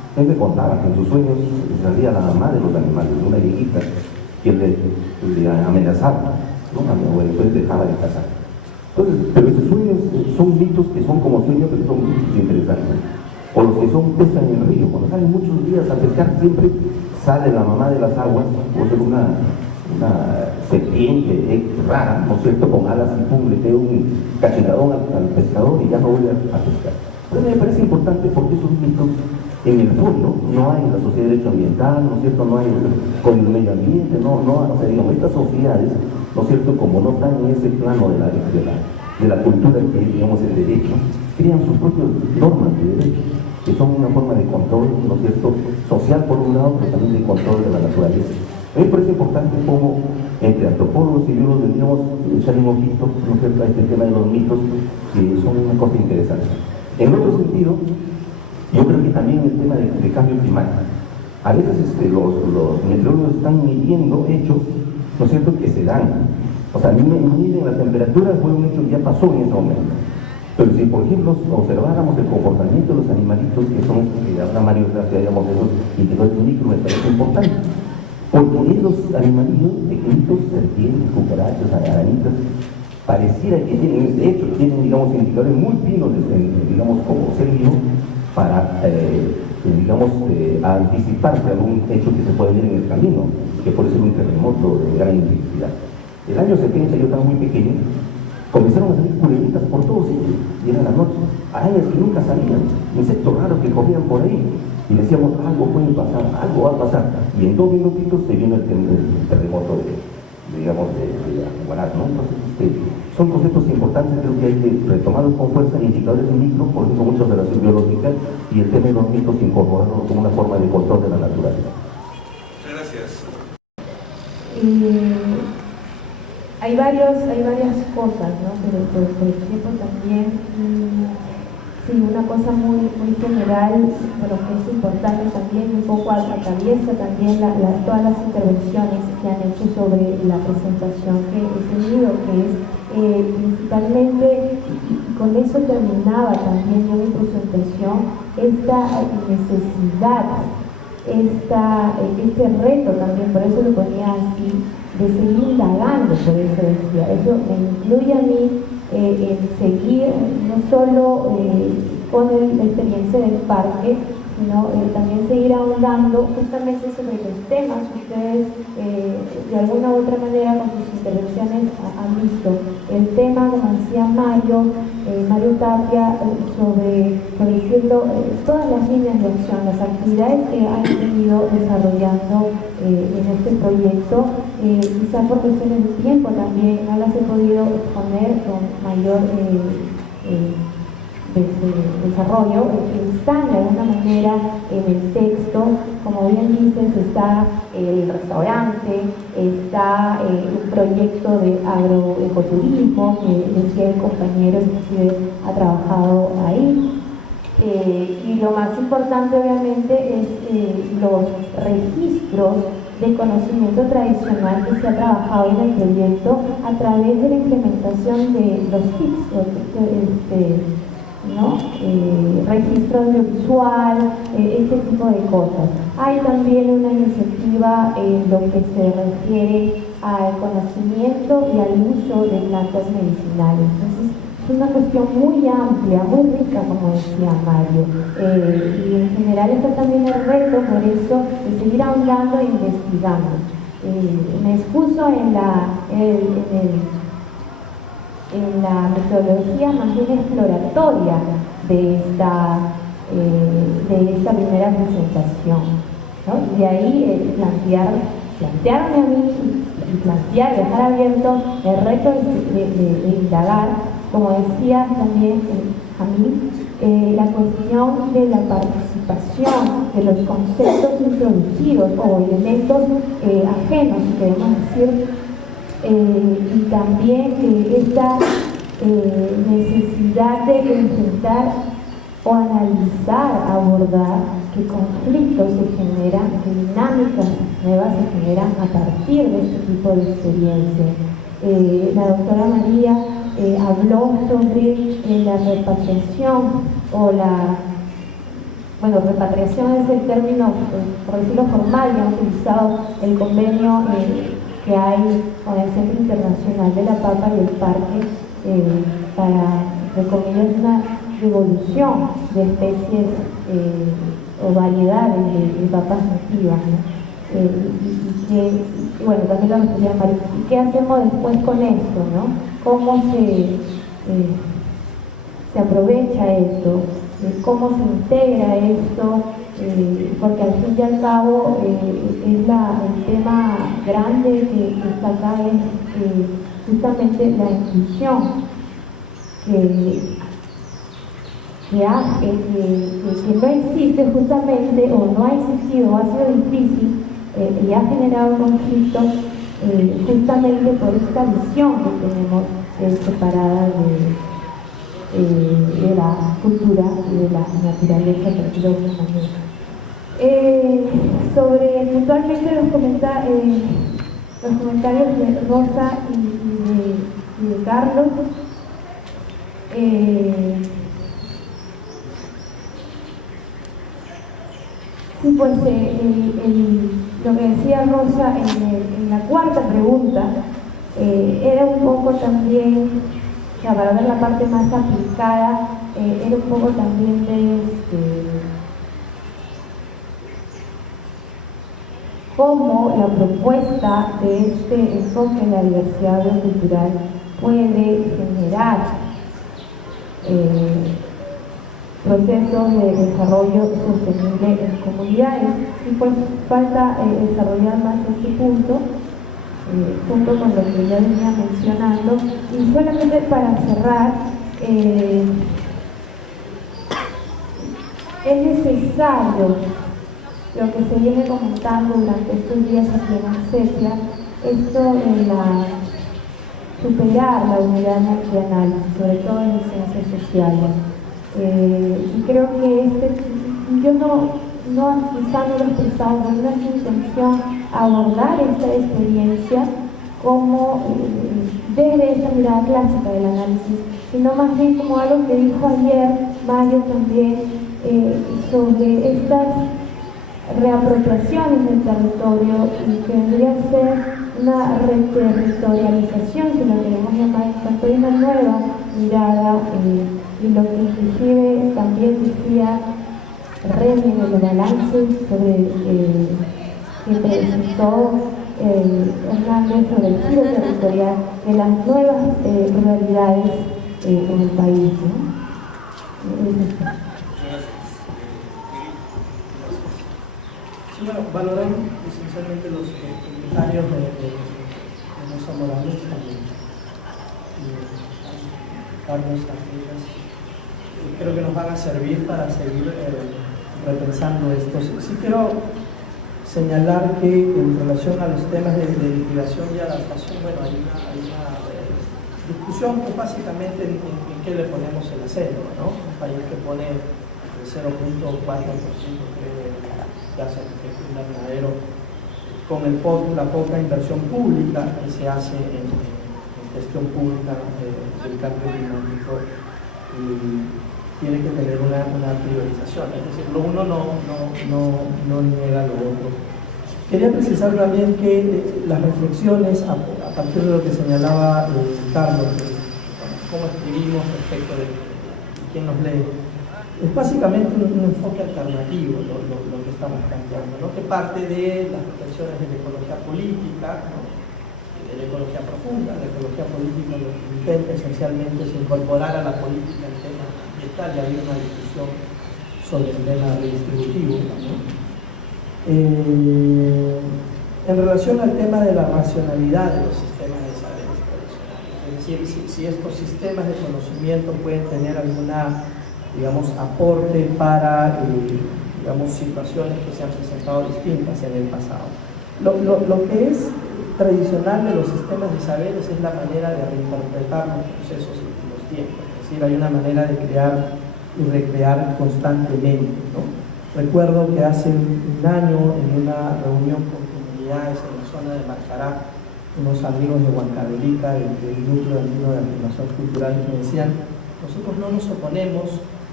Él me contaba que en sus sueños salía la mamá de los animales, una viejita, que le amenazaba, ¿no? A mi abuelo, entonces dejaba de cazar. Entonces, pero esos sueños son mitos que son como sueños, pero son mitos interesantes. O los que son pescan en el río, cuando salen muchos días a pescar, siempre sale la mamá de las aguas, puede ser una serpiente rara, ¿no es cierto?, con alas y pum, le pega un cachetadón al pescador y ya no vuelve a pescar. Entonces me parece importante porque esos mitos en el fondo no hay en la sociedad de derecho ambiental, ¿no es cierto?, no hay con el medio ambiente, o sea, digamos, estas sociedades, ¿no es cierto?, como no están en ese plano de la cultura que es, digamos, el derecho, crean sus propias normas de derecho, que son una forma de control, ¿no es cierto?, social por un lado, pero también de control de la naturaleza. A mí me parece importante cómo entre antropólogos y biólogos deberíamos echar un ojito, ¿no es cierto?, a este tema de los mitos, que son una cosa interesante. En otro sentido, yo creo que también el tema de cambio climático. A veces los meteorólogos están midiendo hechos, ¿no es cierto?, que se dan. O sea, miden la temperatura, fue un hecho que ya pasó en ese momento. Pero si, por ejemplo, observáramos el comportamiento de los animalitos, que son, que habla Mario, que hayamos esos indicadores micro, me parece importante. Porque esos animalillos pequeñitos, serpientes, cucarachas, arañitas, pareciera que tienen, de hecho, tienen, digamos, indicadores muy finos, digamos, como ser vivo, para, digamos, anticiparse a algún hecho que se puede ver en el camino, que puede ser un terremoto de gran intensidad. El año 70, yo estaba muy pequeño, comenzaron a salir culebritas por todos sitios, y era la noche, arañas que nunca salían, insectos raros que corrían por ahí, y decíamos, algo puede pasar, algo va a pasar, y en 2 minutitos se vino el terremoto de Aguanar, ¿no? Entonces, son conceptos importantes, creo que hay que retomarlos con fuerza, indicadores micro, por ejemplo, mucha relación biológica, y el tema de los mitos incorporarlos como una forma de control de la naturaleza. Muchas gracias. Hay varias cosas, ¿no? Pero por el tiempo también, sí, una cosa muy general, pero que es importante también, un poco atraviesa también todas las intervenciones que han hecho sobre la presentación que he tenido, que es principalmente, y con eso terminaba también yo mi presentación, esta necesidad, este reto también, por eso lo ponía así, de seguir indagando, por eso decía, eso me incluye a mí en seguir no solo con la experiencia del parque, sino también seguir ahondando justamente sobre los temas que ustedes de alguna u otra manera con sus intervenciones han visto. El tema, como decía Mario Tapia, sobre decirlo, todas las líneas de acción, las actividades que han venido desarrollando en este proyecto, quizá por cuestiones de tiempo también no las he podido exponer con mayor desarrollo, están de alguna manera en el texto, como bien dices, está el restaurante, está un proyecto de agroecoturismo que decía el compañero que ha trabajado ahí, y lo más importante obviamente es los registros de conocimiento tradicional que se ha trabajado en el proyecto a través de la implementación de los TICs, ¿no? Registro audiovisual, este tipo de cosas. Hay también una iniciativa en lo que se refiere al conocimiento y al uso de plantas medicinales. Entonces, es una cuestión muy amplia, muy rica, como decía Mario. Y en general está también el reto, por eso, de seguir ahondando e investigando. Me expuso en la metodología más bien exploratoria de esta primera presentación, ¿no? Y de ahí plantearme a mí y dejar abierto el reto de indagar, como decía también a mí, la cuestión de la participación de los conceptos introducidos o elementos ajenos, si queremos decir, y también esta necesidad de enfrentar o analizar, abordar qué conflictos se generan, qué dinámicas nuevas se generan a partir de este tipo de experiencia. La doctora María habló sobre la repatriación o bueno, repatriación es el término, por decirlo formal, y han utilizado el convenio que hay con el Centro Internacional de la Papa y el Parque para, entre comillas, una devolución de especies o variedades de papas nativas, ¿no? Y bueno, también la responsabilidad marítima. ¿Y qué hacemos después con esto, no? ¿Cómo se aprovecha esto? ¿Cómo se integra esto? Porque al fin y al cabo es el tema grande que está acá es justamente la inclusión que hace que no existe justamente, o no ha existido, o ha sido difícil y ha generado conflictos justamente por esta visión que tenemos separada de la cultura y de la naturaleza, por decirlo de alguna manera. Sobre puntualmente los comentarios de Rosa y de Carlos, sí, pues lo que decía Rosa en la cuarta pregunta era un poco también, o sea, para ver la parte más aplicada, era un poco también de cómo la propuesta de este enfoque en la diversidad cultural puede generar procesos de desarrollo sostenible en comunidades. Y pues falta desarrollar más este punto, junto con lo que ya venía mencionando. Y solamente para cerrar, es necesario lo que se viene comentando durante estos días aquí en ANSESIA, esto de superar la unidad de análisis, sobre todo en ciencias sociales. Y creo que yo quizá no lo he expresado, no es mi intención abordar esta experiencia como desde esta mirada clásica del análisis, sino más bien como algo que dijo ayer Mario también, sobre estas reapropiaciones del territorio, y que vendría a ser una reterritorialización, si lo queremos llamar, tanto hay una nueva mirada, y lo que inclusive también decía Remy en el balance sobre que presentó Hernández sobre el giro territorial de las nuevas ruralidades en el país, ¿no? Sí, bueno, valoramos esencialmente los comentarios de Rosa Morales y Carlos Artigas. Creo que nos van a servir para seguir repensando esto. Sí quiero señalar que en relación a los temas de liquidación y adaptación, bueno, hay una discusión que básicamente en qué le ponemos el acento, ¿no? Un país que pone el 0.4% de gas de efecto invernadero con la poca inversión pública que se hace en gestión pública del cambio climático, y tiene que tener una priorización, es decir, lo uno no niega lo otro. Quería precisar también que las reflexiones, a partir de lo que señalaba Carlos, de cómo escribimos respecto de quién nos lee, es básicamente un enfoque alternativo lo que estamos planteando, ¿no? Que parte de las reflexiones de la ecología política, ¿no? De la ecología profunda. La ecología política lo que intenta esencialmente es incorporar a la política el tema ambiental, y hay una discusión sobre el tema redistributivo, ¿no? En relación al tema de la racionalidad de los sistemas de saberes tradicionales, es decir, si estos sistemas de conocimiento pueden tener alguna, digamos, aporte para, digamos, situaciones que se han presentado distintas en el pasado. Lo que es tradicional de los sistemas de saberes es la manera de reinterpretar los procesos y los tiempos, es decir, hay una manera de crear y recrear constantemente, ¿no? Recuerdo que hace un año, en una reunión con comunidades en la zona de Macará, unos amigos de Huancavelica, del núcleo andino de afirmación cultural, que me decían: nosotros no nos oponemos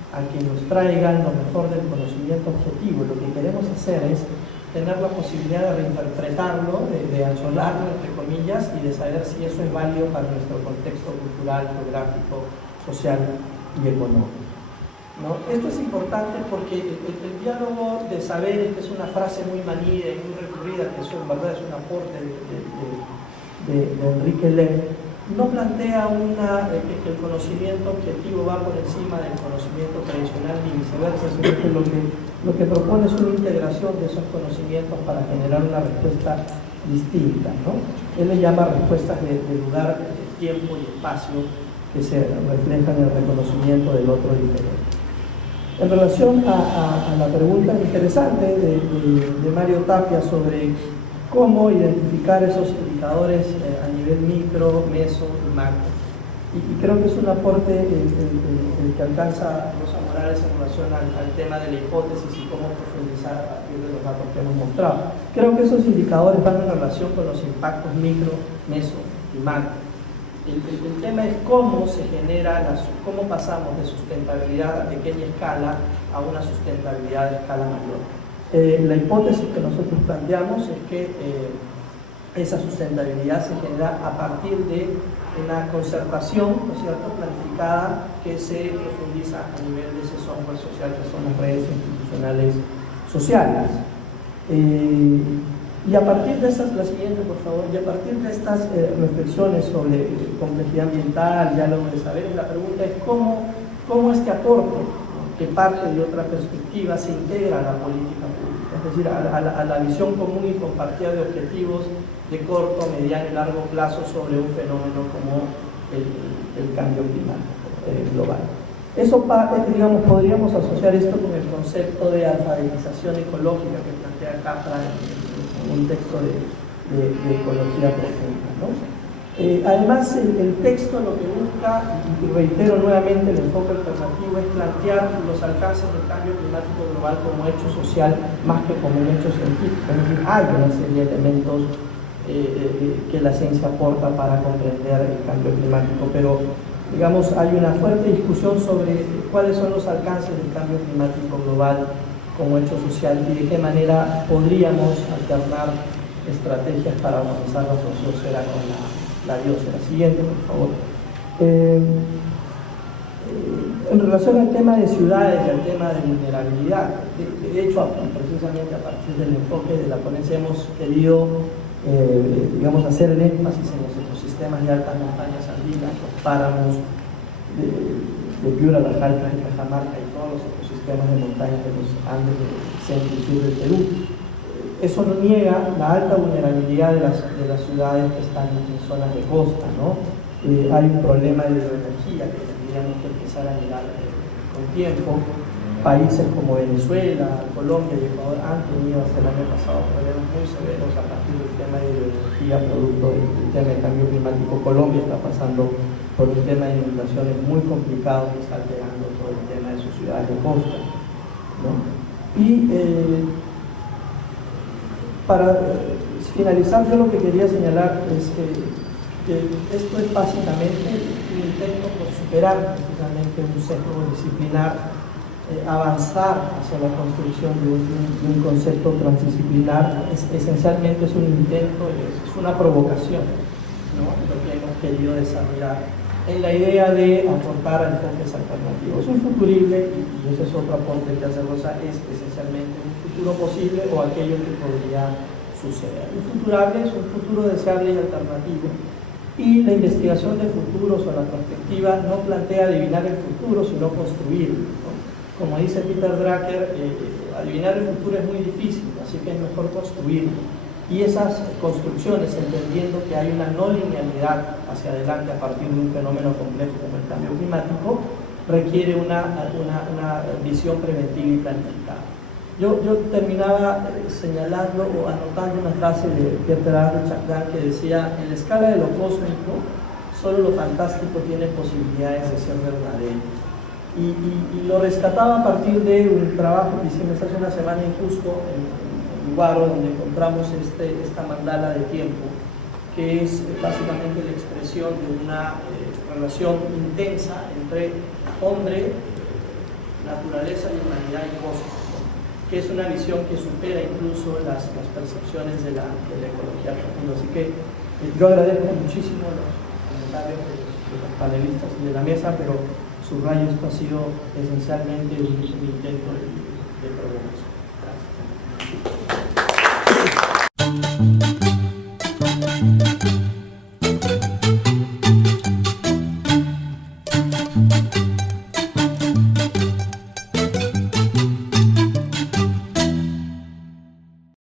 a que nos traigan lo mejor del conocimiento objetivo. Lo que queremos hacer es tener la posibilidad de reinterpretarlo, de acholarlo, entre comillas, y de saber si eso es válido para nuestro contexto cultural, geográfico, social y económico, ¿no? Esto es importante porque el diálogo de saberes, que es una frase muy manida y muy recurrida, que eso en verdad es un aporte de Enrique Lev, no plantea que el conocimiento objetivo va por encima del conocimiento tradicional ni viceversa, sino que lo que propone es una integración de esos conocimientos para generar una respuesta distinta, ¿no? Él le llama respuestas de lugar, de tiempo y espacio que se reflejan en el reconocimiento del otro diferente. En relación a la pregunta interesante de Mario Tapia sobre cómo identificar esos indicadores a nivel micro, meso y macro. Y creo que es un aporte el que alcanza Rosa Morales en relación al tema de la hipótesis y cómo profundizar a partir de los datos que hemos mostrado. Creo que esos indicadores van en relación con los impactos micro, meso y macro. El tema es cómo se genera, cómo pasamos de sustentabilidad a pequeña escala a una sustentabilidad de escala mayor. La hipótesis que nosotros planteamos es que esa sustentabilidad se genera a partir de una concertación, ¿no es cierto?, planificada, que se profundiza a nivel de ese software social que son las redes institucionales sociales. Y a partir de estas, la siguiente por favor, y a partir de estas reflexiones sobre complejidad ambiental, diálogo de saberes, la pregunta es cómo este aporte, que parte de otra perspectiva, se integra a la política pública, es decir, a la visión común y compartida de objetivos de corto, mediano y largo plazo sobre un fenómeno como el cambio climático global. Eso, digamos, podríamos asociar esto con el concepto de alfabetización ecológica que plantea Capra en un texto de ecología profunda, ¿no? Además, el texto lo que busca, y reitero nuevamente, el enfoque alternativo es plantear los alcances del cambio climático global como hecho social más que como un hecho científico. Es decir, hay una serie de elementos que la ciencia aporta para comprender el cambio climático, pero digamos, hay una fuerte discusión sobre cuáles son los alcances del cambio climático global como hecho social y de qué manera podríamos alternar estrategias para organizar la sociosfera con la biosfera. Siguiente, por favor. En relación al tema de ciudades y al tema de vulnerabilidad, de hecho, precisamente a partir del enfoque de la ponencia hemos querido digamos, hacer el énfasis en los ecosistemas de altas montañas andinas, los páramos de Piura, las Altas de Cajamarca y todos los ecosistemas de montaña de los Andes del centro y sur del Perú. Eso no niega la alta vulnerabilidad de las ciudades que están en zonas de costa, ¿no? Hay un problema de hidroenergía que tendríamos que empezar a mirar con tiempo. Países como Venezuela, Colombia y Ecuador han tenido hasta el año pasado problemas muy severos a partir del tema de hidroenergía, producto del tema del cambio climático. Colombia está pasando por un tema de inundaciones muy complicado que está alterando todo el tema de sus ciudades de costa, ¿no? Y para finalizar, yo lo que quería señalar es que esto es básicamente un intento por superar precisamente un sesgo disciplinar, avanzar hacia la construcción de un concepto transdisciplinar. Esencialmente es un intento, es una provocación, ¿no?, lo que hemos querido desarrollar en la idea de aportar enfoques alternativos. Un futurible, y ese es otro aporte que hace Rosa, es esencialmente un futuro posible o aquello que podría suceder. Un futurable es un futuro deseable y alternativo, y la investigación de futuros o la perspectiva no plantea adivinar el futuro, sino construirlo, ¿no? Como dice Peter Drucker, adivinar el futuro es muy difícil, así que es mejor construirlo. Y esas construcciones, entendiendo que hay una no linealidad hacia adelante a partir de un fenómeno complejo como el cambio climático, requiere una visión preventiva y planificada. Yo terminaba señalando o anotando una frase de Pierre Teilhard de Chardin que decía: en la escala de lo cósmico, solo lo fantástico tiene posibilidades de ser verdadero. Y lo rescataba a partir de un trabajo que hicimos hace una semana en Cusco, en Guaro, donde encontramos esta mandala de tiempo, que es básicamente la expresión de una relación intensa entre hombre, naturaleza y humanidad y cosmos, ¿no? Que es una visión que supera incluso las percepciones de la ecología profunda. Así que yo agradezco muchísimo los comentarios de los panelistas y de la mesa, pero subrayo, esto ha sido esencialmente un intento de progreso.